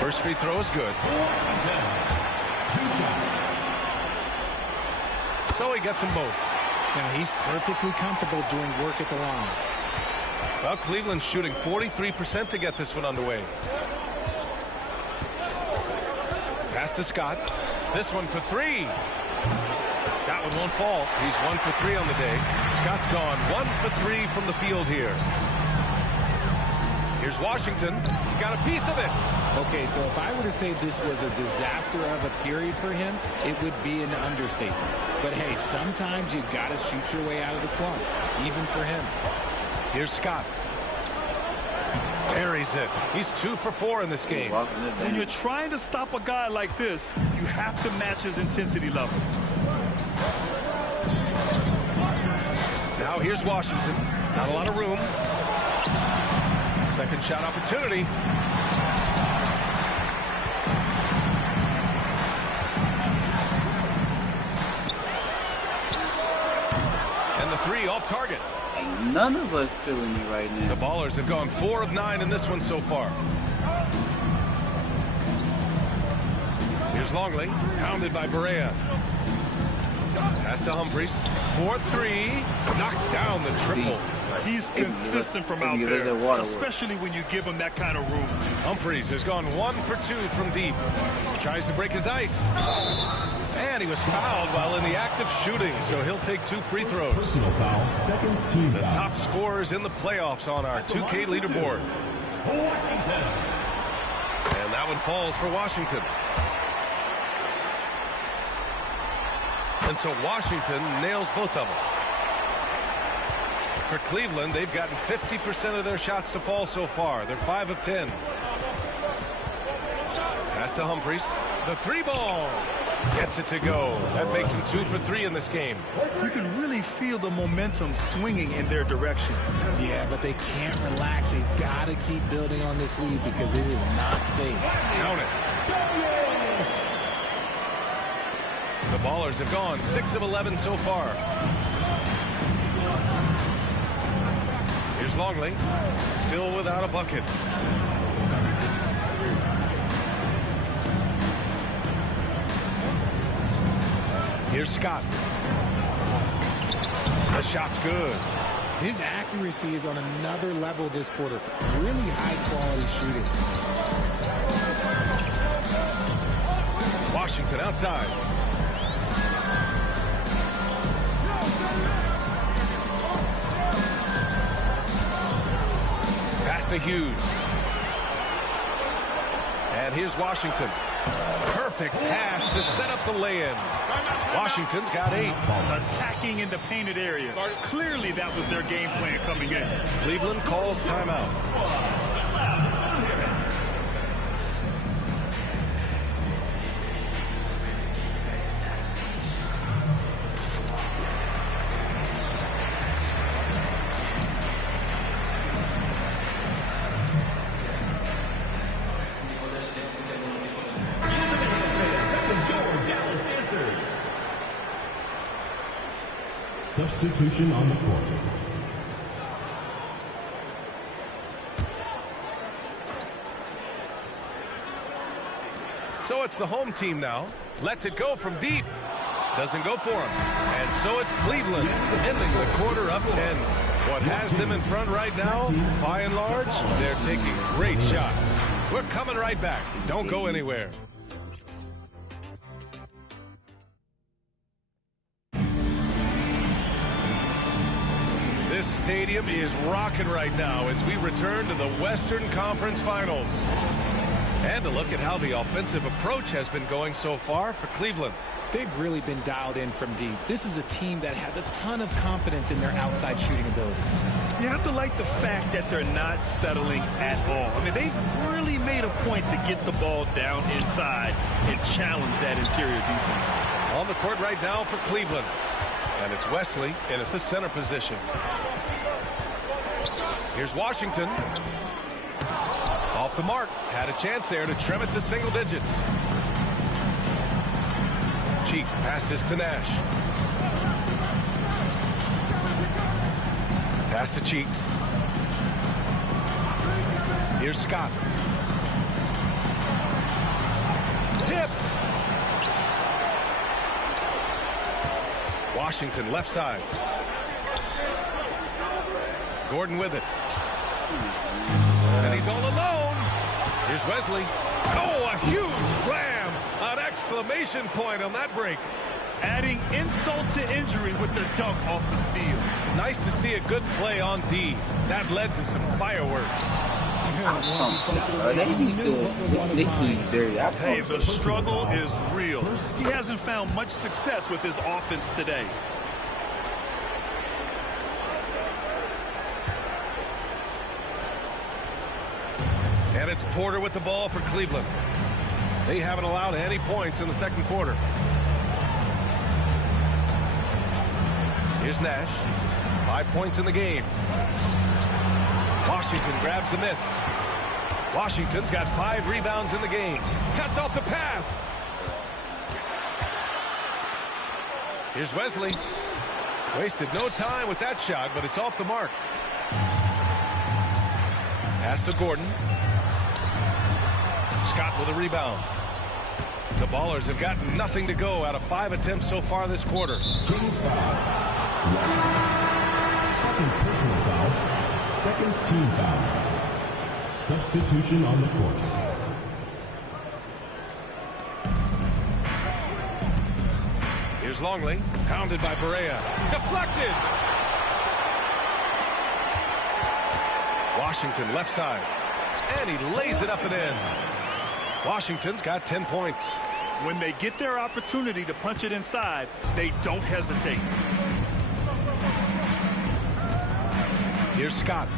First free throw is good. 2 shots. So he gets them both. Now he's perfectly comfortable doing work at the line. Well, Cleveland's shooting 43% to get this one underway. Pass to Scott. This one for 3. That one won't fall. He's 1 for 3 on the day. Scott's gone 1 for 3 from the field here. Here's Washington. He got a piece of it. Okay, so if I were to say this was a disaster of a period for him, it would be an understatement. But hey, sometimes you got to shoot your way out of the slump, even for him. Here's Scott. Buries it. He's 2 for 4 in this game. When you're trying to stop a guy like this, you have to match his intensity level. Now here's Washington. Not a lot of room. Second shot opportunity. And the 3 off target. Ain't none of us feeling it right now. The Ballers have gone 4 of 9 in this one so far. Here's Longley, pounded by Barea. Pass to Humphries. 4-3. Knocks down the triple. He's consistent from out there, especially when you give him that kind of room. Humphries has gone 1 for 2 from deep. Tries to break his ice. And he was fouled while in the act of shooting, so he'll take 2 free throws. Personal foul, second team The foul. top scorers in the playoffs on our 2K leaderboard. Washington. And that one falls for Washington. And so Washington nails both of them. For Cleveland, they've gotten 50% of their shots to fall so far. They're 5 of 10. Pass to Humphries. The 3 ball. Gets it to go. That makes him 2 for 3 in this game. You can really feel the momentum swinging in their direction. Yeah, but they can't relax. They've got to keep building on this lead because it is not safe. Count it. The Ballers have gone 6 of 11 so far. Here's Longley. Still without a bucket. Here's Scott. The shot's good. His accuracy is on another level this quarter. Really high-quality shooting. Washington outside. Pass to Hughes. And here's Washington. Perfect pass to set up the lay-in. Washington's got 8. Attacking in the painted area. Clearly that was their game plan coming in. Cleveland calls timeout. Substitution on the court. So it's the home team now. Lets it go from deep. Doesn't go for him. And so it's Cleveland ending the quarter up 10. What has them in front right now, by and large, they're taking great shots. We're coming right back. Don't go anywhere. This stadium is rocking right now as we return to the Western Conference Finals. And a look at how the offensive approach has been going so far for Cleveland. They've really been dialed in from deep. This is a team that has a ton of confidence in their outside shooting ability. You have to like the fact that they're not settling at all. I mean, they've really made a point to get the ball down inside and challenge that interior defense. On the court right now for Cleveland. And it's Wesley in at the center position. Here's Washington. Off the mark. Had a chance there to trim it to single digits. Cheeks passes to Nash. Pass to Cheeks. Here's Scott. Tipped. Washington left side. Gordon with it. And he's all alone. Here's Wesley. Oh, a huge slam. An exclamation point on that break. Adding insult to injury with the dunk off the steal. Nice to see a good play on D. That led to some fireworks. Hey, the struggle is real. He hasn't found much success with his offense today. And it's Porter with the ball for Cleveland. They haven't allowed any points in the second quarter. Here's Nash. 5 points in the game. Washington grabs the miss. Washington's got 5 rebounds in the game. Cuts off the pass. Here's Wesley. Wasted no time with that shot, but it's off the mark. Pass to Gordon. Scott with a rebound. The Ballers have gotten nothing to go out of 5 attempts so far this quarter. Kings foul. Second personal foul. Second team foul. Substitution on the court. Here's Longley. Pounded by Barea. Deflected. Washington left side. And he lays it up and in. Washington's got 10 points. When they get their opportunity to punch it inside, they don't hesitate. Here's Scott.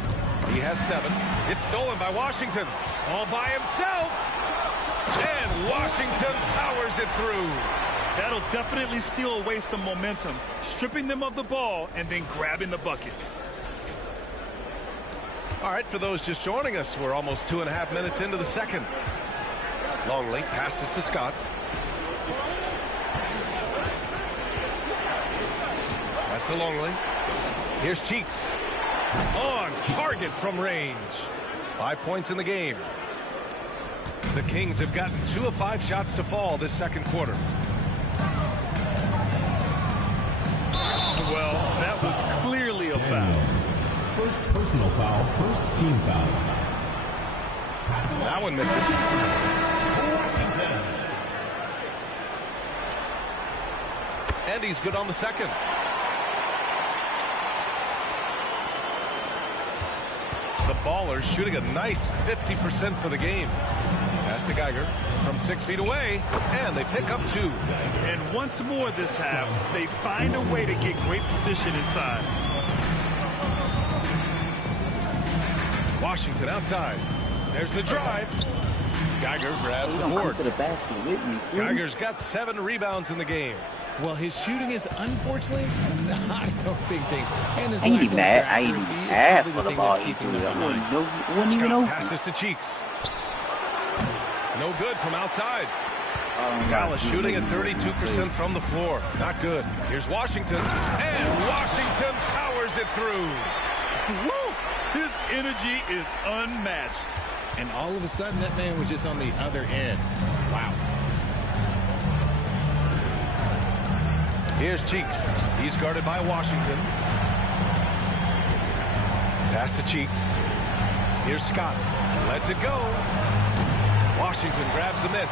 He has 7. It's stolen by Washington. All by himself. And Washington powers it through. That'll definitely steal away some momentum, stripping them of the ball and then grabbing the bucket. All right, for those just joining us, we're almost 2.5 minutes into the second. Longley passes to Scott. Pass to Longley. Here's Cheeks. On target from range. 5 points in the game. The Kings have gotten 2 of 5 shots to fall this second quarter. Well, that was clearly a foul. First personal foul, first team foul. That one misses. Washington. And he's good on the second. The Ballers shooting a nice 50% for the game. Pass to Geiger from 6 feet away, and they pick up 2. And once more this half, they find a way to get great position inside. Washington outside. There's the drive. Geiger grabs the board. To the basket with me. Geiger's got 7 rebounds in the game. Well, his shooting is unfortunately not a big thing. And his I ain't even asked for the ball. He Wouldn't even know. Passes to Cheeks. No good from outside. Dallas shooting at 32% from the floor. Not good. Here's Washington. And Washington powers it through. Woo! His energy is unmatched. And all of a sudden, that man was just on the other end. Wow. Here's Cheeks. He's guarded by Washington. Pass to Cheeks. Here's Scott. Lets it go. Washington grabs the miss.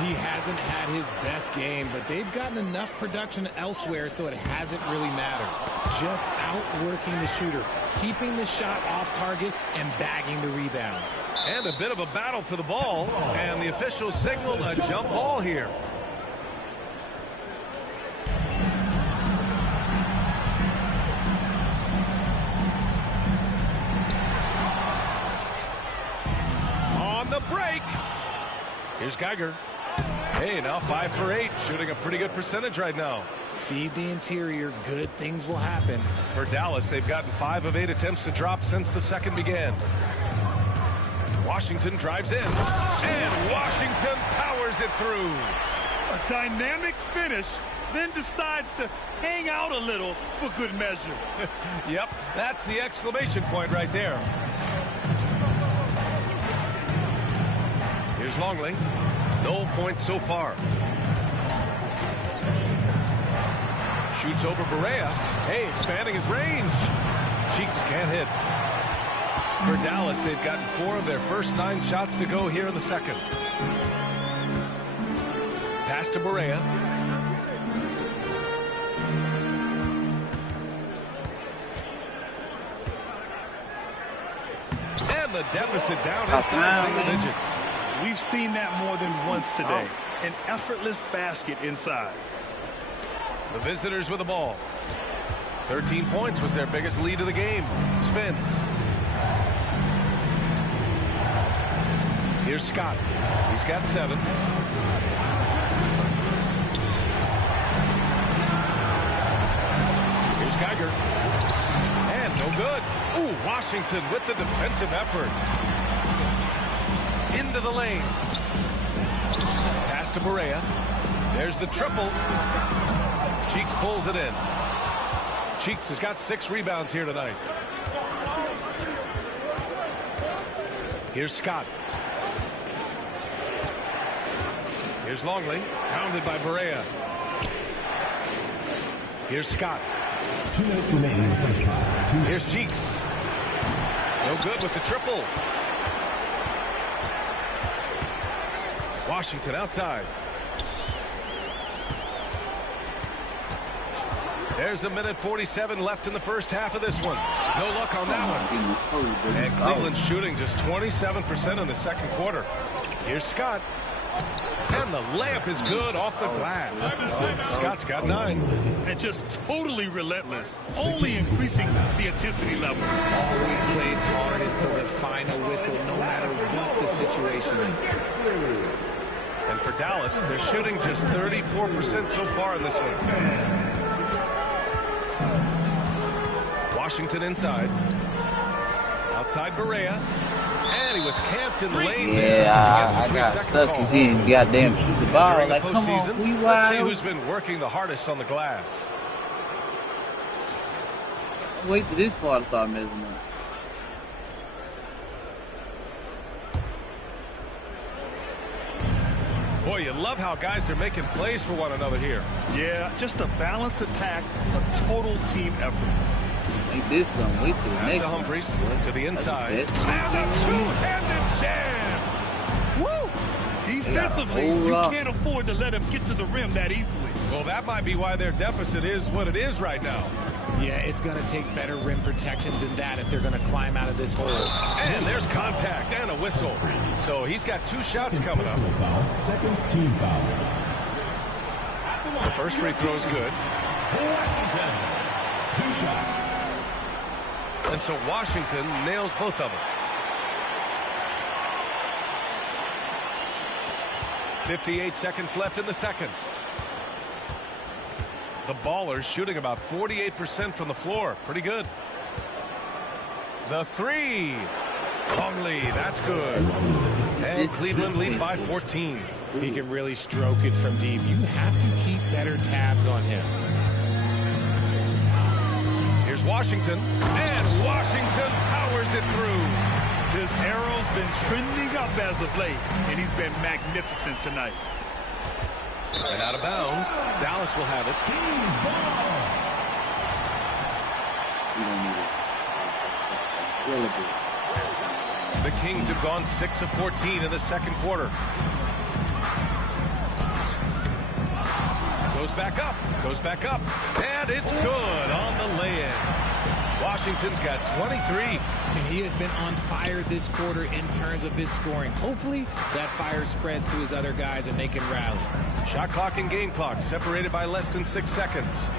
He hasn't had his best game, but they've gotten enough production elsewhere, so it hasn't really mattered. Just outworking the shooter, keeping the shot off target, and bagging the rebound. And a bit of a battle for the ball, and the officials signal a jump ball here. On the break. Here's Geiger. Hey, now 5 for 8, shooting a pretty good percentage right now. Feed the interior, good things will happen. For Dallas, they've gotten 5 of 8 attempts to drop since the second began. Washington drives in, and Washington powers it through. A dynamic finish, then decides to hang out a little for good measure. Yep, that's the exclamation point right there. Here's Longley. No points so far. Shoots over Barea. Hey, expanding his range. Cheeks can't hit. For Dallas, they've gotten 4 of their first 9 shots to go here in the second. Pass to Barea. And the deficit down inside single digits. We've seen that more than once today. An effortless basket inside. The visitors with the ball. 13 points was their biggest lead of the game. Spins. Here's Scott. He's got 7. Here's Geiger. And no good. Ooh, Washington with the defensive effort. Into the lane. Pass to Barea. There's the triple. Cheeks pulls it in. Cheeks has got 6 rebounds here tonight. Here's Scott. Here's Longley, pounded by Barea. Here's Scott. 2 minutes remaining in the first half. Here's Cheeks. No good with the triple. Washington outside. There's 1:47 left in the first half of this one. No luck on that one. Totally and Cleveland's shooting just 27% in the second quarter. Here's Scott. And the layup is good off the glass. Scott's got 9. And just totally relentless, only increasing the intensity level. Always plays hard until the final whistle, no matter what the situation is. And for Dallas, they're shooting just 34% so far in this one. Washington inside. Outside Barea. And he was camped in lane. Yeah, I got stuck because he didn't goddamn shoot the ball. Like, come on, we wild. Let's see who's been working the hardest on the glass. Wait till this far to start messing up. Boy, you love how guys are making plays for one another here. Yeah, just a balanced attack, a total team effort. Like this some. Wait till Pass next to Humphries to the inside. And a two-handed jam. Woo! Defensively, you can't afford to let him get to the rim that easily. Well, that might be why their deficit is what it is right now. Yeah, it's going to take better rim protection than that if they're going to climb out of this hole. And there's contact and a whistle. So he's got 2 shots coming up. Second team foul. The first free throw is good. Washington, 2 shots. And so Washington nails both of them. 58 seconds left in the second. The Ballers shooting about 48% from the floor. Pretty good. The 3. Longley, that's good. And Cleveland leads by 14. He can really stroke it from deep. You have to keep better tabs on him. Here's Washington. And Washington powers it through. His arrow's been trending up as of late, and he's been magnificent tonight. And out of bounds. Dallas will have it. Kings ball. The Kings have gone 6 of 14 in the second quarter. Goes back up. Goes back up. And it's good on the lay-in. Washington's got 23. And he has been on fire this quarter in terms of his scoring. Hopefully that fire spreads to his other guys and they can rally. Shot clock and game clock separated by less than 6 seconds.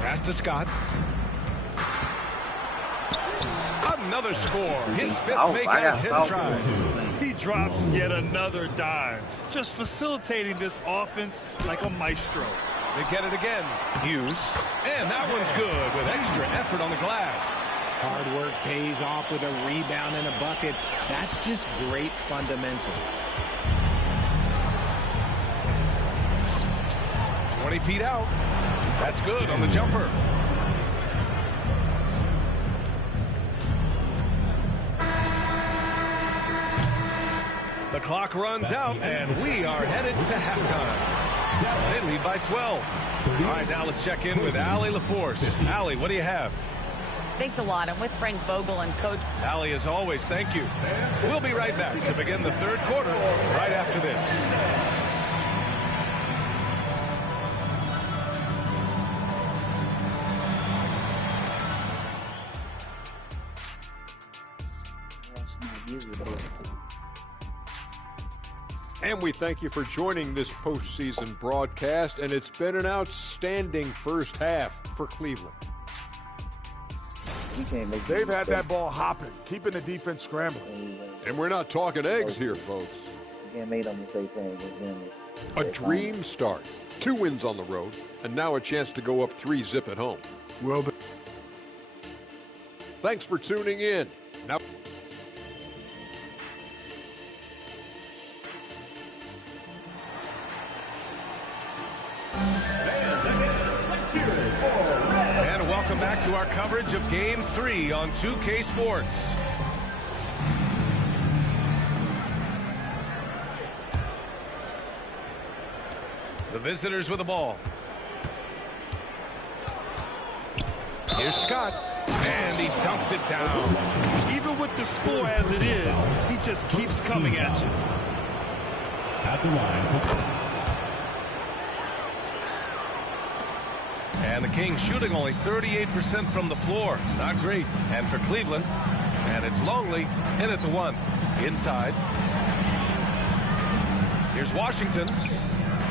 Pass to Scott. Another score. His 5th make out 10 tries. He drops yet another dime, just facilitating this offense like a maestro. They get it again. Hughes. And that one's good with extra effort on the glass. Hard work pays off with a rebound and a bucket. That's just great fundamentals. 20 feet out. That's good on the jumper. The clock runs out, and we are headed to halftime. They lead by 12. All right, now let's check in with Allie LaForce. Allie, what do you have? Thanks a lot. I'm with Frank Vogel and Coach. Allie, as always, thank you. We'll be right back to begin the third quarter right after this. And we thank you for joining this postseason broadcast, and it's been an outstanding first half for Cleveland. They've had that ball hopping, keeping the defense scrambling. And we're not talking eggs here, folks. A dream start. 2 wins on the road, and now a chance to go up 3-zip at home. Well done. Thanks for tuning in. Now. And welcome back to our coverage of Game 3 on 2K Sports. The visitors with the ball. Here's Scott. And he dunks it down. Even with the score as it is, he just keeps coming at you. At the line. And the Kings shooting only 38% from the floor. Not great. And for Cleveland, and it's Longley in at the 1. Inside. Here's Washington.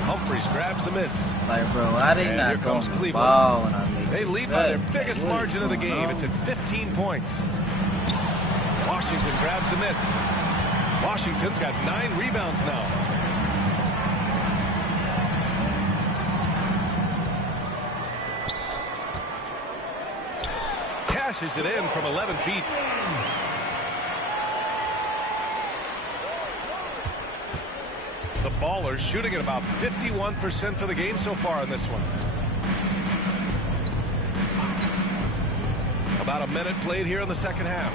Humphries grabs the miss. Like, bro, why they not going to the ball when I make They lead by their biggest margin of the game. It's at 15 points. Washington grabs the miss. Washington's got 9 rebounds now. Cashes it in from 11 feet. The Ballers shooting at about 51% for the game so far in this one. About a minute played here in the second half.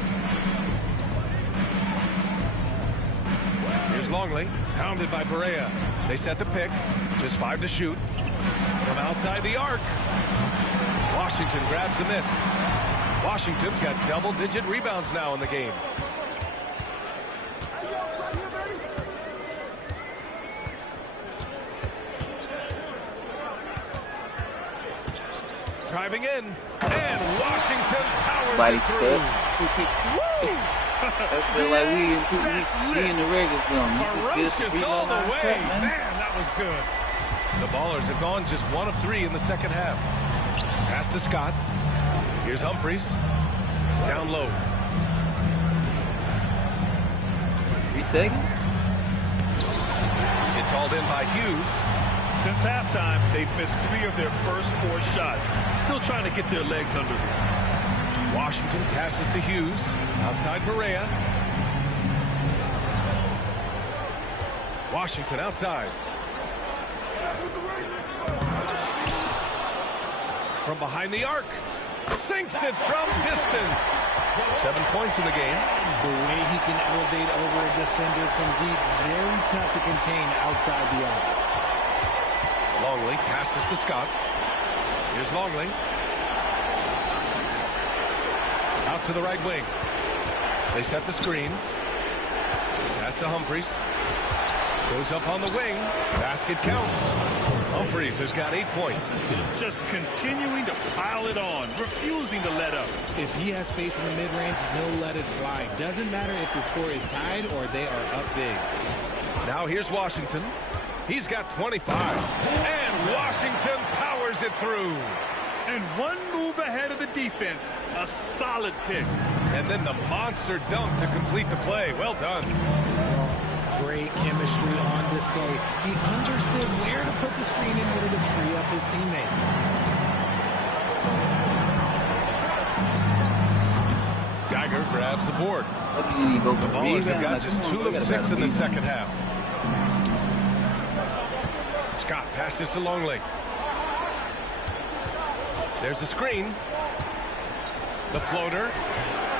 Here's Longley, hounded by Barea. They set the pick. Just 5 to shoot. From outside the arc. Washington grabs the miss. Washington's got double-digit rebounds now in the game. Driving in, and Washington powers it through. I feel like we in the regular zone. Ferocious all the way. Man, that was good. The Ballers have gone just 1 of 3 in the second half. Pass to Scott. Here's Humphries. Down low. 3 seconds. It's hauled in by Hughes. Since halftime, they've missed 3 of their first 4 shots. Still trying to get their legs under them. Washington passes to Hughes. Outside Barea. Washington outside. From behind the arc. Sinks it from distance. 7 points in the game. The way he can elevate over a defender from deep, very tough to contain outside the arc. Longley passes to Scott. Here's Longley. Out to the right wing. They set the screen. Pass to Humphries. Goes up on the wing. Basket counts. Humphries has got 8 points. Just continuing to pile it on, refusing to let up. If he has space in the mid-range, he'll let it fly. Doesn't matter if the score is tied or they are up big. Now here's Washington. He's got 25. And Washington powers it through. And 1 move ahead of the defense. A solid pick. And then the monster dunk to complete the play. Well done. Great chemistry on display. He understood where to put the screen in order to free up his teammate. Geiger grabs the board. The Ballers have got just 2 of 6 in the second half. Scott passes to Longley. There's a screen. The floater.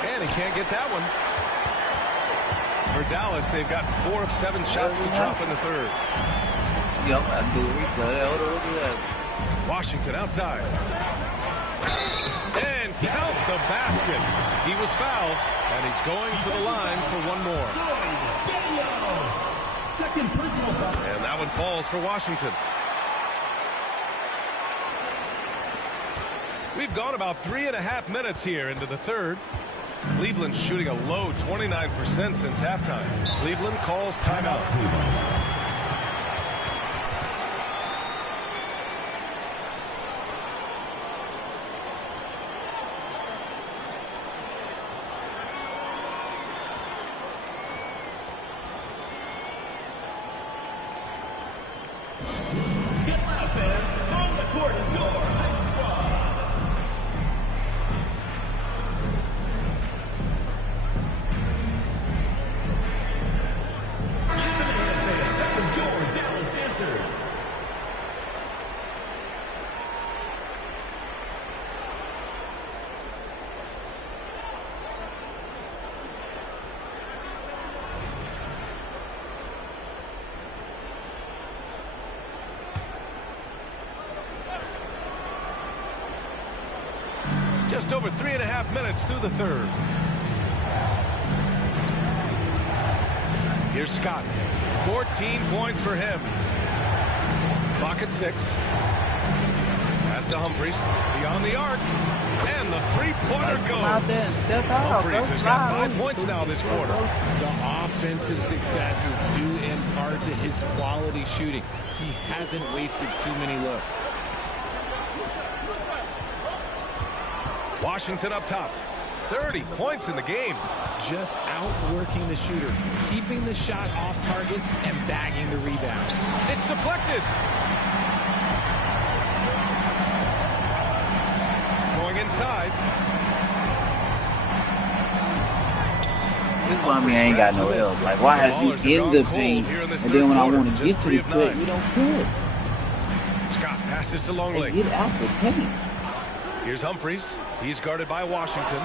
And he can't get that one. For Dallas, they've gotten 4 of 7 shots to drop in the third. Washington outside. And count the basket. He was fouled, and he's going to the line for 1 more. Second personal foul. And that one falls for Washington. We've gone about 3.5 minutes here into the third. Cleveland shooting a low 29% since halftime. Cleveland calls timeout. Get loud, fans. On the court is your home squad. Just over 3.5 minutes through the third. Here's Scott. 14 points for him. Clock at 6. Pass to Humphries. Beyond the arc. And the three-pointer goes. Come out there and step out. Humphries has got 5 points now this quarter. The offensive success is due in part to his quality shooting. He hasn't wasted too many looks. Washington up top. 30 points in the game. Just outworking the shooter, keeping the shot off target and bagging the rebound. It's deflected. Going inside. This is why I ain't got no help. Like, why is he in the paint, and then when I want to get to the cut, you don't put. Scott passes to Longley. Get out the paint. Here's Humphries. He's guarded by Washington.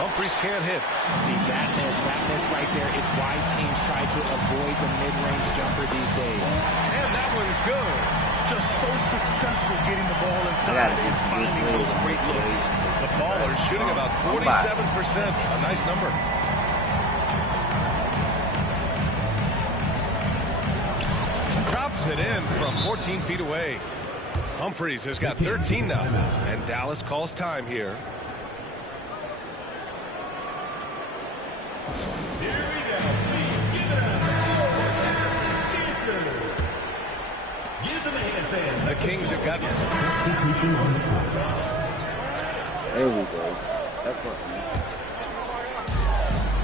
Humphries can't hit. See, that miss right there. It's why teams try to avoid the mid-range jumper these days. And that one's good. Just so successful getting the ball inside and finding those great looks. The Ballers shooting about 47%. A nice number. Drops it in from 14 feet away. Humphries has got 13 now. And Dallas calls time here. Here we go. Please give it up. Give them a hand, fans. The Kings have got substitution on the court. There we go. That's what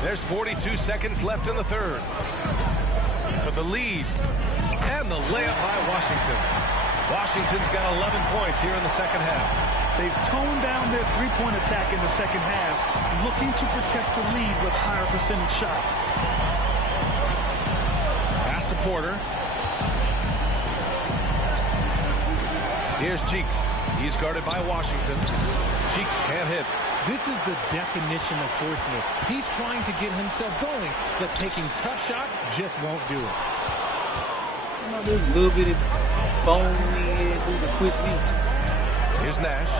There's 42 seconds left in the third. For the lead. And the layup by Washington. Washington's got 11 points here in the second half. They've toned down their three-point attack in the second half, looking to protect the lead with higher percentage shots. Pass to Porter. Here's Cheeks. He's guarded by Washington. Cheeks can't hit. This is the definition of forcing it. He's trying to get himself going, but taking tough shots just won't do it. You know, this little bit of phone through the quick beat. Here's Nash.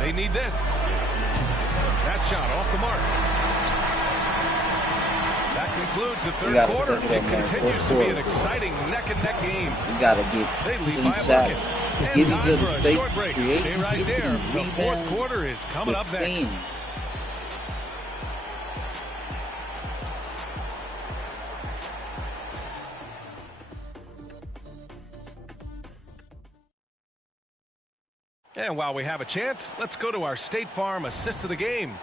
They need this. That shot off the mark. That concludes the third quarter. It continues to be an exciting neck-and-neck game. You gotta get some shots, get into the space, create. Stay right there. The fourth quarter is coming up next. And while we have a chance, let's go to our State Farm assist of the game.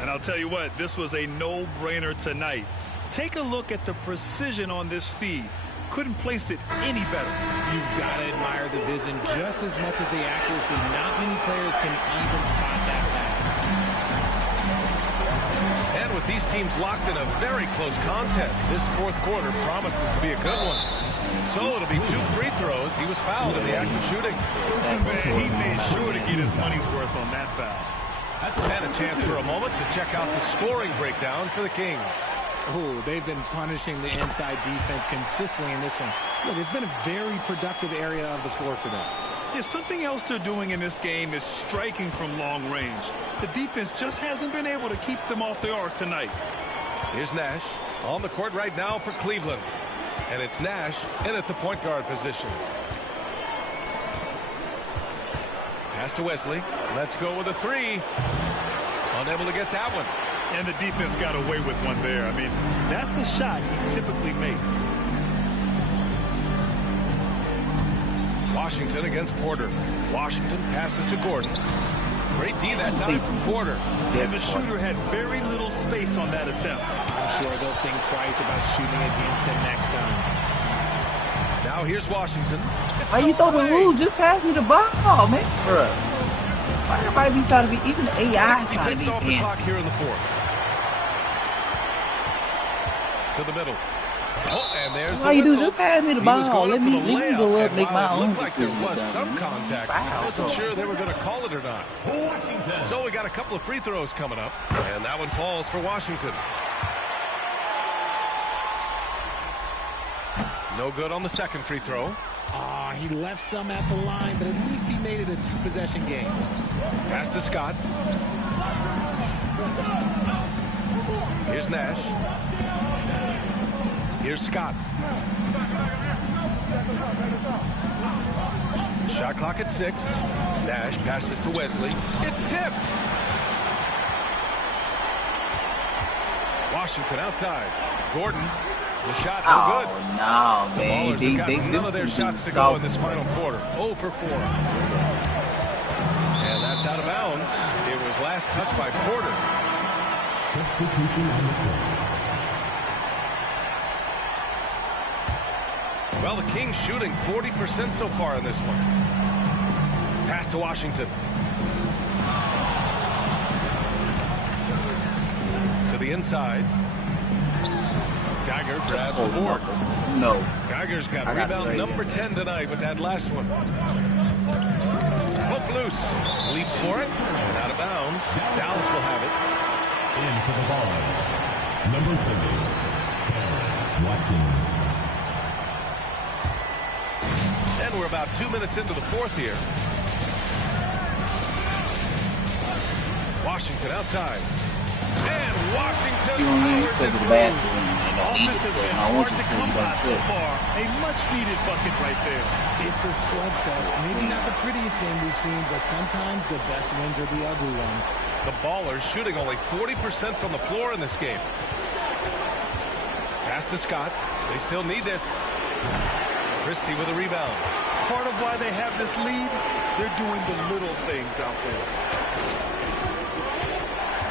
And I'll tell you what, this was a no-brainer tonight. Take a look at the precision on this feed. Couldn't place it any better. You've got to admire the vision just as much as the accuracy. Not many players can even spot that pass. And with these teams locked in a very close contest, this fourth quarter promises to be a good one. So it'll be 2 free throws. He was fouled in the act of shooting. He made sure to get his money's worth on that foul. And a chance for a moment to check out the scoring breakdown for the Kings. Oh, they've been punishing the inside defense consistently in this one. Look, it's been a very productive area of the floor for them. Yeah, something else they're doing in this game is striking from long range. The defense just hasn't been able to keep them off the arc tonight. Here's Nash on the court right now for Cleveland. And it's Nash in at the point guard position. Pass to Wesley. Let's go with a three. Unable to get that one. And the defense got away with one there. I mean, that's the shot he typically makes. Washington against Porter. Washington passes to Gordon. Great D that time from Porter. And the shooter had very little space on that attempt. I'm sure they'll think twice about shooting against him next time. Now here's Washington. Why you throwing rude? Just pass me the ball, man. Bruh. Why everybody be trying to be, even the AI trying to be off the clock here in the fourth. To the middle. Oh, and there's all the you whistle. do, just pass me the ball. Let me go up, make my own like decision. there was some contact. I wasn't sure they were going to call it or not. Washington. So we got a couple of free throws coming up, and that one falls for Washington. No good on the second free throw. He left some at the line, but at least he made it a 2-possession game. Pass to Scott. Here's Nash. Here's Scott. Shot clock at 6. Nash passes to Wesley. It's tipped. Washington outside. Gordon. The shot no good. Oh, no, man. The Ballers have gotten none of their shots to go in this final quarter. 0 for 4. And that's out of bounds. It was last touched by Porter. Substitution on the court. Well, the Kings shooting 40% so far in this one. Pass to Washington. To the inside. Geiger grabs the board. No. Geiger's got rebound number 10 tonight with that last one. Poke loose. Leaps for it. And out of bounds. Dallas will have it. In for the Ballers. Number 30, Cameron Watkins. And we're about 2 minutes into the fourth here. Washington outside. And Washington powers it through. Offense has been hard to come by so far. A much-needed bucket right there. It's a slugfest. Maybe not the prettiest game we've seen, but sometimes the best wins are the ugly ones. The Ballers shooting only 40% from the floor in this game. Pass to Scott. They still need this. Christie with a rebound. Part of why they have this lead, they're doing the little things out there.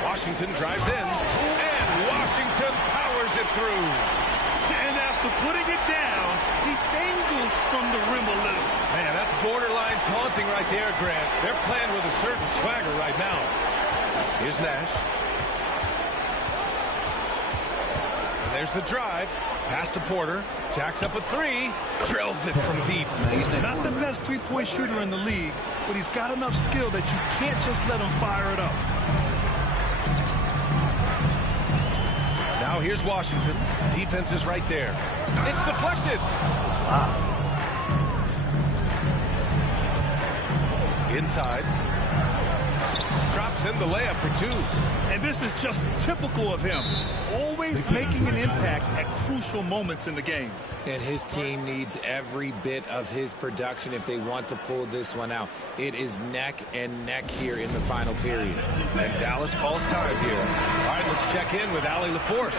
Washington drives in, and Washington powers it through. And after putting it down, he dangles from the rim a little. Man, that's borderline taunting right there, Grant. They're playing with a certain swagger right now. Here's Nash. And there's the drive. Pass to Porter. Jacks up a 3. Drills it from deep. Not the best three-point shooter in the league, but he's got enough skill that you can't just let him fire it up. Now here's Washington. Defense is right there. It's deflected. Wow. Inside. Drops in the layup for 2. And this is just typical of him. Always making an impact at crucial moments in the game. And his team needs every bit of his production if they want to pull this one out. It is neck and neck here in the final period. And Dallas calls time here. All right, let's check in with Allie LaForce.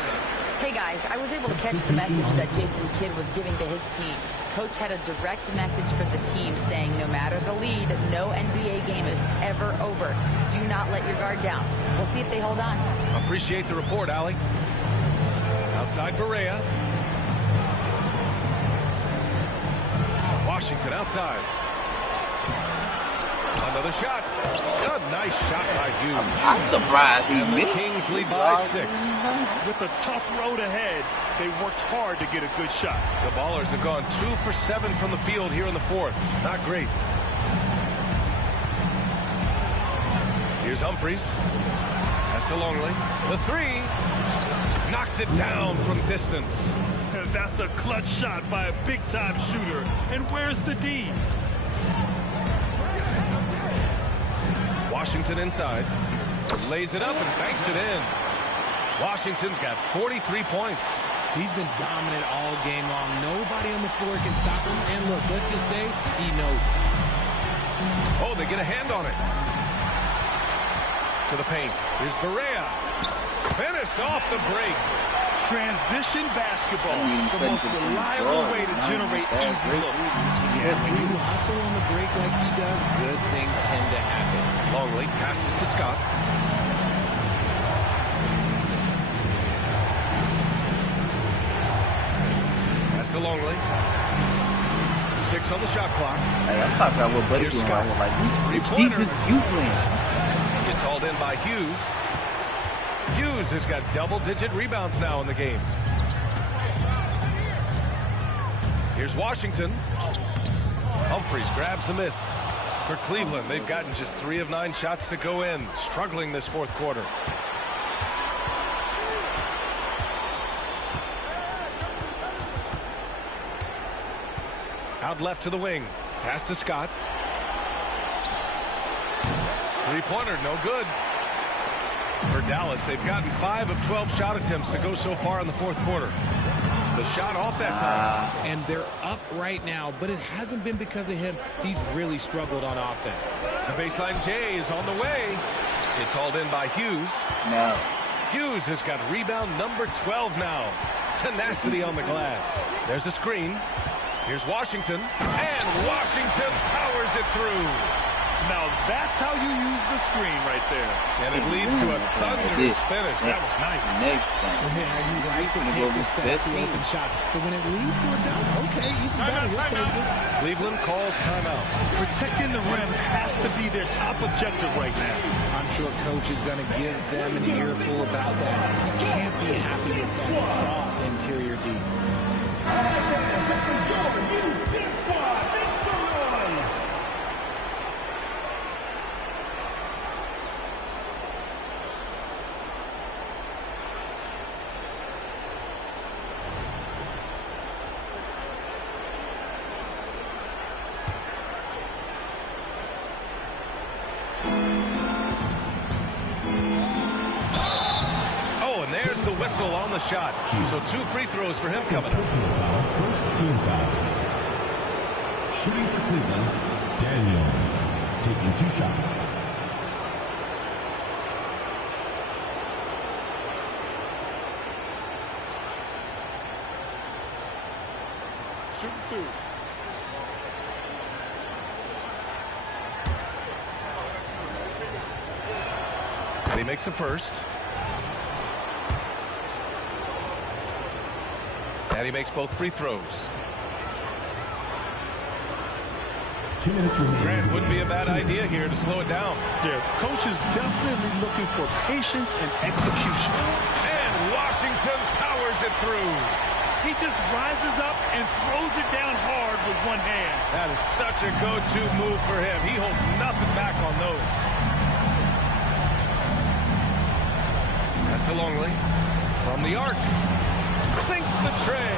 Hey guys, I was able to catch the message that Jason Kidd was giving to his team. Coach had a direct message for the team saying no matter the lead, no NBA game is ever over. Do not let your guard down. We'll see if they hold on. Appreciate the report, Allie. Outside Barea. Washington outside. Another shot. A nice shot by Hughes. I'm surprised he missed. The Kings lead by 6. With a tough road ahead, they worked hard to get a good shot. The Ballers have gone 2 for 7 from the field here in the fourth. Not great. Here's Humphries. Pass to Longley. The 3. Knocks it down from distance. That's a clutch shot by a big-time shooter. And where's the D? Washington inside. Lays it up and banks it in. Washington's got 43 points. He's been dominant all game long. Nobody on the floor can stop him. And look, let's just say he knows it. Oh, they get a hand on it. To the paint. Here's Barea. Finished off the break. Transition basketball. The most reliable way to generate easy looks. Yeah, when you hustle on the break like he does, good things tend to happen. Longley passes to Scott. Pass to Longley. 6 on the shot clock. Hey, I'm talking about what Buddy doing right here. Like, which defense you playing? It's hauled in by Hughes. Hughes has got double-digit rebounds now in the game. Here's Washington. Humphries grabs the miss. For Cleveland, they've gotten just 3 of 9 shots to go in. Struggling this fourth quarter. Out left to the wing. Pass to Scott. Three-pointer, no good. For Dallas, they've gotten 5 of 12 shot attempts to go so far in the fourth quarter. The shot off that time. And they're up right now, but it hasn't been because of him. He's really struggled on offense. The baseline J is on the way. It's hauled in by Hughes. No. Hughes has got rebound number 12 now. Tenacity on the glass. There's a screen. Here's Washington. And Washington powers it through. Now that's how you use the screen right there. And it leads to a thunderous finish. That was nice. Next thing. Yeah, you're right. You hate to set the open shot. But when it leads to a dunk, okay, even better. We'll take it. Cleveland calls timeout. Protecting the rim has to be their top objective right now. I'm sure coach is going to give them an earful about that. Can't be happy with that soft interior D. On the shot. So 2 free throws for him coming up. First team foul. Shooting for Cleveland, Daniel. Taking 2 shots. Shooting 2. And he makes the first. And he makes both free throws. 2 minutes remaining. Grant, wouldn't be a bad idea here to slow it down. Yeah, coach is definitely looking for patience and execution. And Washington powers it through. He just rises up and throws it down hard with one hand. That is such a go-to move for him. He holds nothing back on those. Pass to Longley. From the arc. Sinks the tray.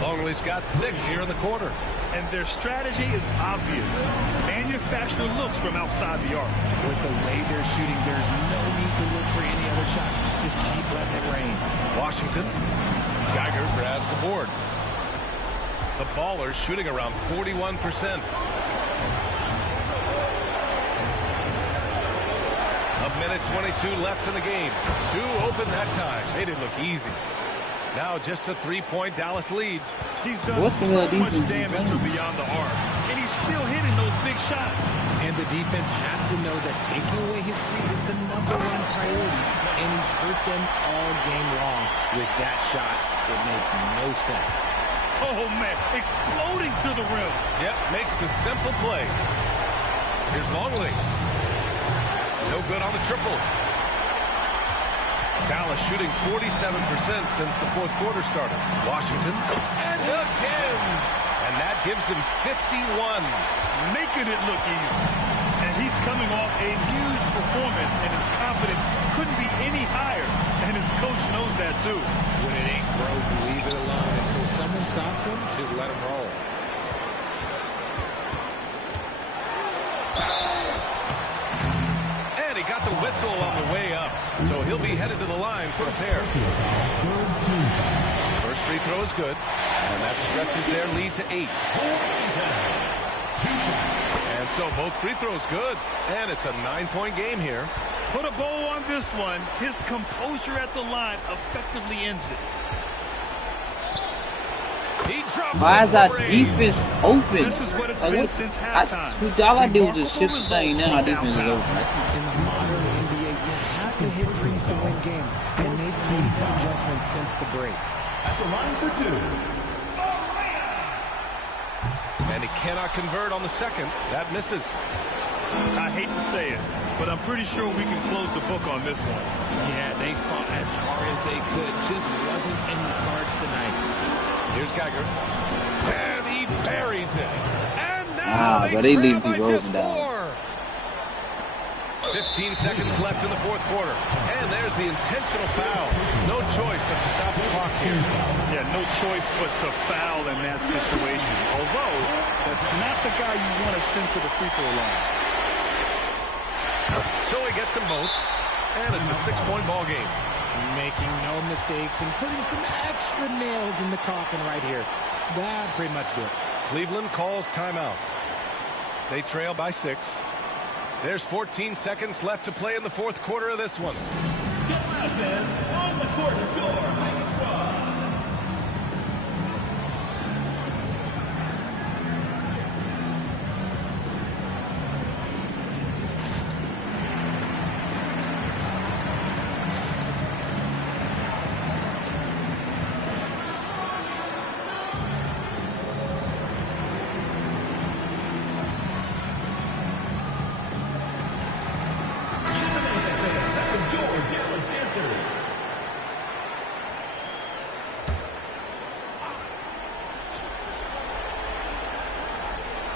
Longley's got 6 here in the quarter. And their strategy is obvious. Manufacture looks from outside the arc. With the way they're shooting, there's no need to look for any other shot. Just keep letting it rain. Washington. Geiger grabs the board. The Ballers shooting around 41%. A minute 22 left in the game. 2 open that time. Made it look easy. Now just a 3-point Dallas lead. He's done so much damage from beyond the arc, and he's still hitting those big shots. And the defense has to know that taking away his 3 is the #1 priority, and he's hurt them all game long. With that shot, it makes no sense. Oh, man, exploding to the rim. Yep, makes the simple play. Here's Longley. No good on the triple. Dallas shooting 47% since the 4th quarter started. Washington, and again! And that gives him 51. Making it look easy. And he's coming off a huge performance, and his confidence couldn't be any higher. And his coach knows that, too. When it ain't broke, leave it alone. Until someone stops him, just let him roll. And he got the whistle on the way up. So he'll be headed to the line for a pair. First free throw is good. And that stretches their lead to 8. And so both free throws good. And it's a 9-point game here. Put a bow on this one. His composure at the line effectively ends it. He drops Why is our defense open? This is what it's been since halftime. All I do is just shift the thing. Now our defense is open. In the modern NBA, you have to hit threes to win games, and they've made that adjustment since the break. At the line for 2. And he cannot convert on the second. That misses. I hate to say it, but I'm pretty sure we can close the book on this one. Yeah, they fought as hard as they could. Just wasn't in the cards tonight. Here's Geiger. And he buries it. And now they leave people open down. 15 seconds left in the 4th quarter. And there's the intentional foul. No choice but to stop the clock here. Yeah, no choice but to foul in that situation. Although, that's not the guy you want to send to the free throw line. So he gets them both. And it's a 6-point ball game. Making no mistakes and putting some extra nails in the coffin right here. That pretty much did it. Cleveland calls timeout. They trail by 6. There's 14 seconds left to play in the fourth quarter of this one. Get last man on the court for your squad.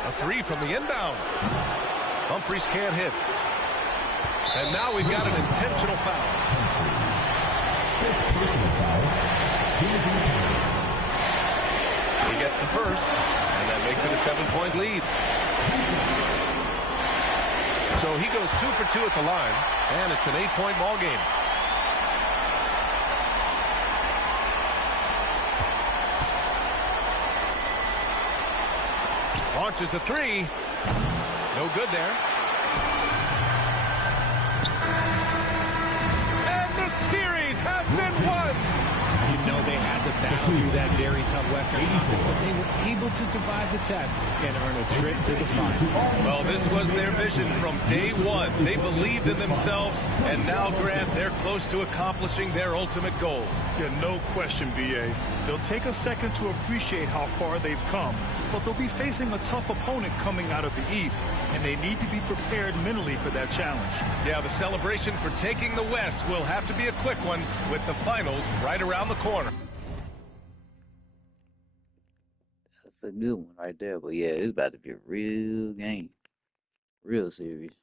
A 3 from the inbound. Humphries can't hit. And now we've got an intentional foul. He gets the first, and that makes it a 7-point lead. So he goes 2 for 2 at the line, and it's an 8-point ball game. Launches a 3. No good there. And the series has been won. You know they had to battle through that very tough Western Conference, but they were able to survive the test and earn a trip to the final. Well, this was their vision from day one. They believed in themselves, and now, Grant, they're close to accomplishing their ultimate goal. Yeah, no question, B.A. They'll take a second to appreciate how far they've come, but they'll be facing a tough opponent coming out of the East, and they need to be prepared mentally for that challenge. Yeah, the celebration for taking the West will have to be a quick one with the finals right around the corner. That's a good one right there. But yeah, it's about to be a real game. Real series.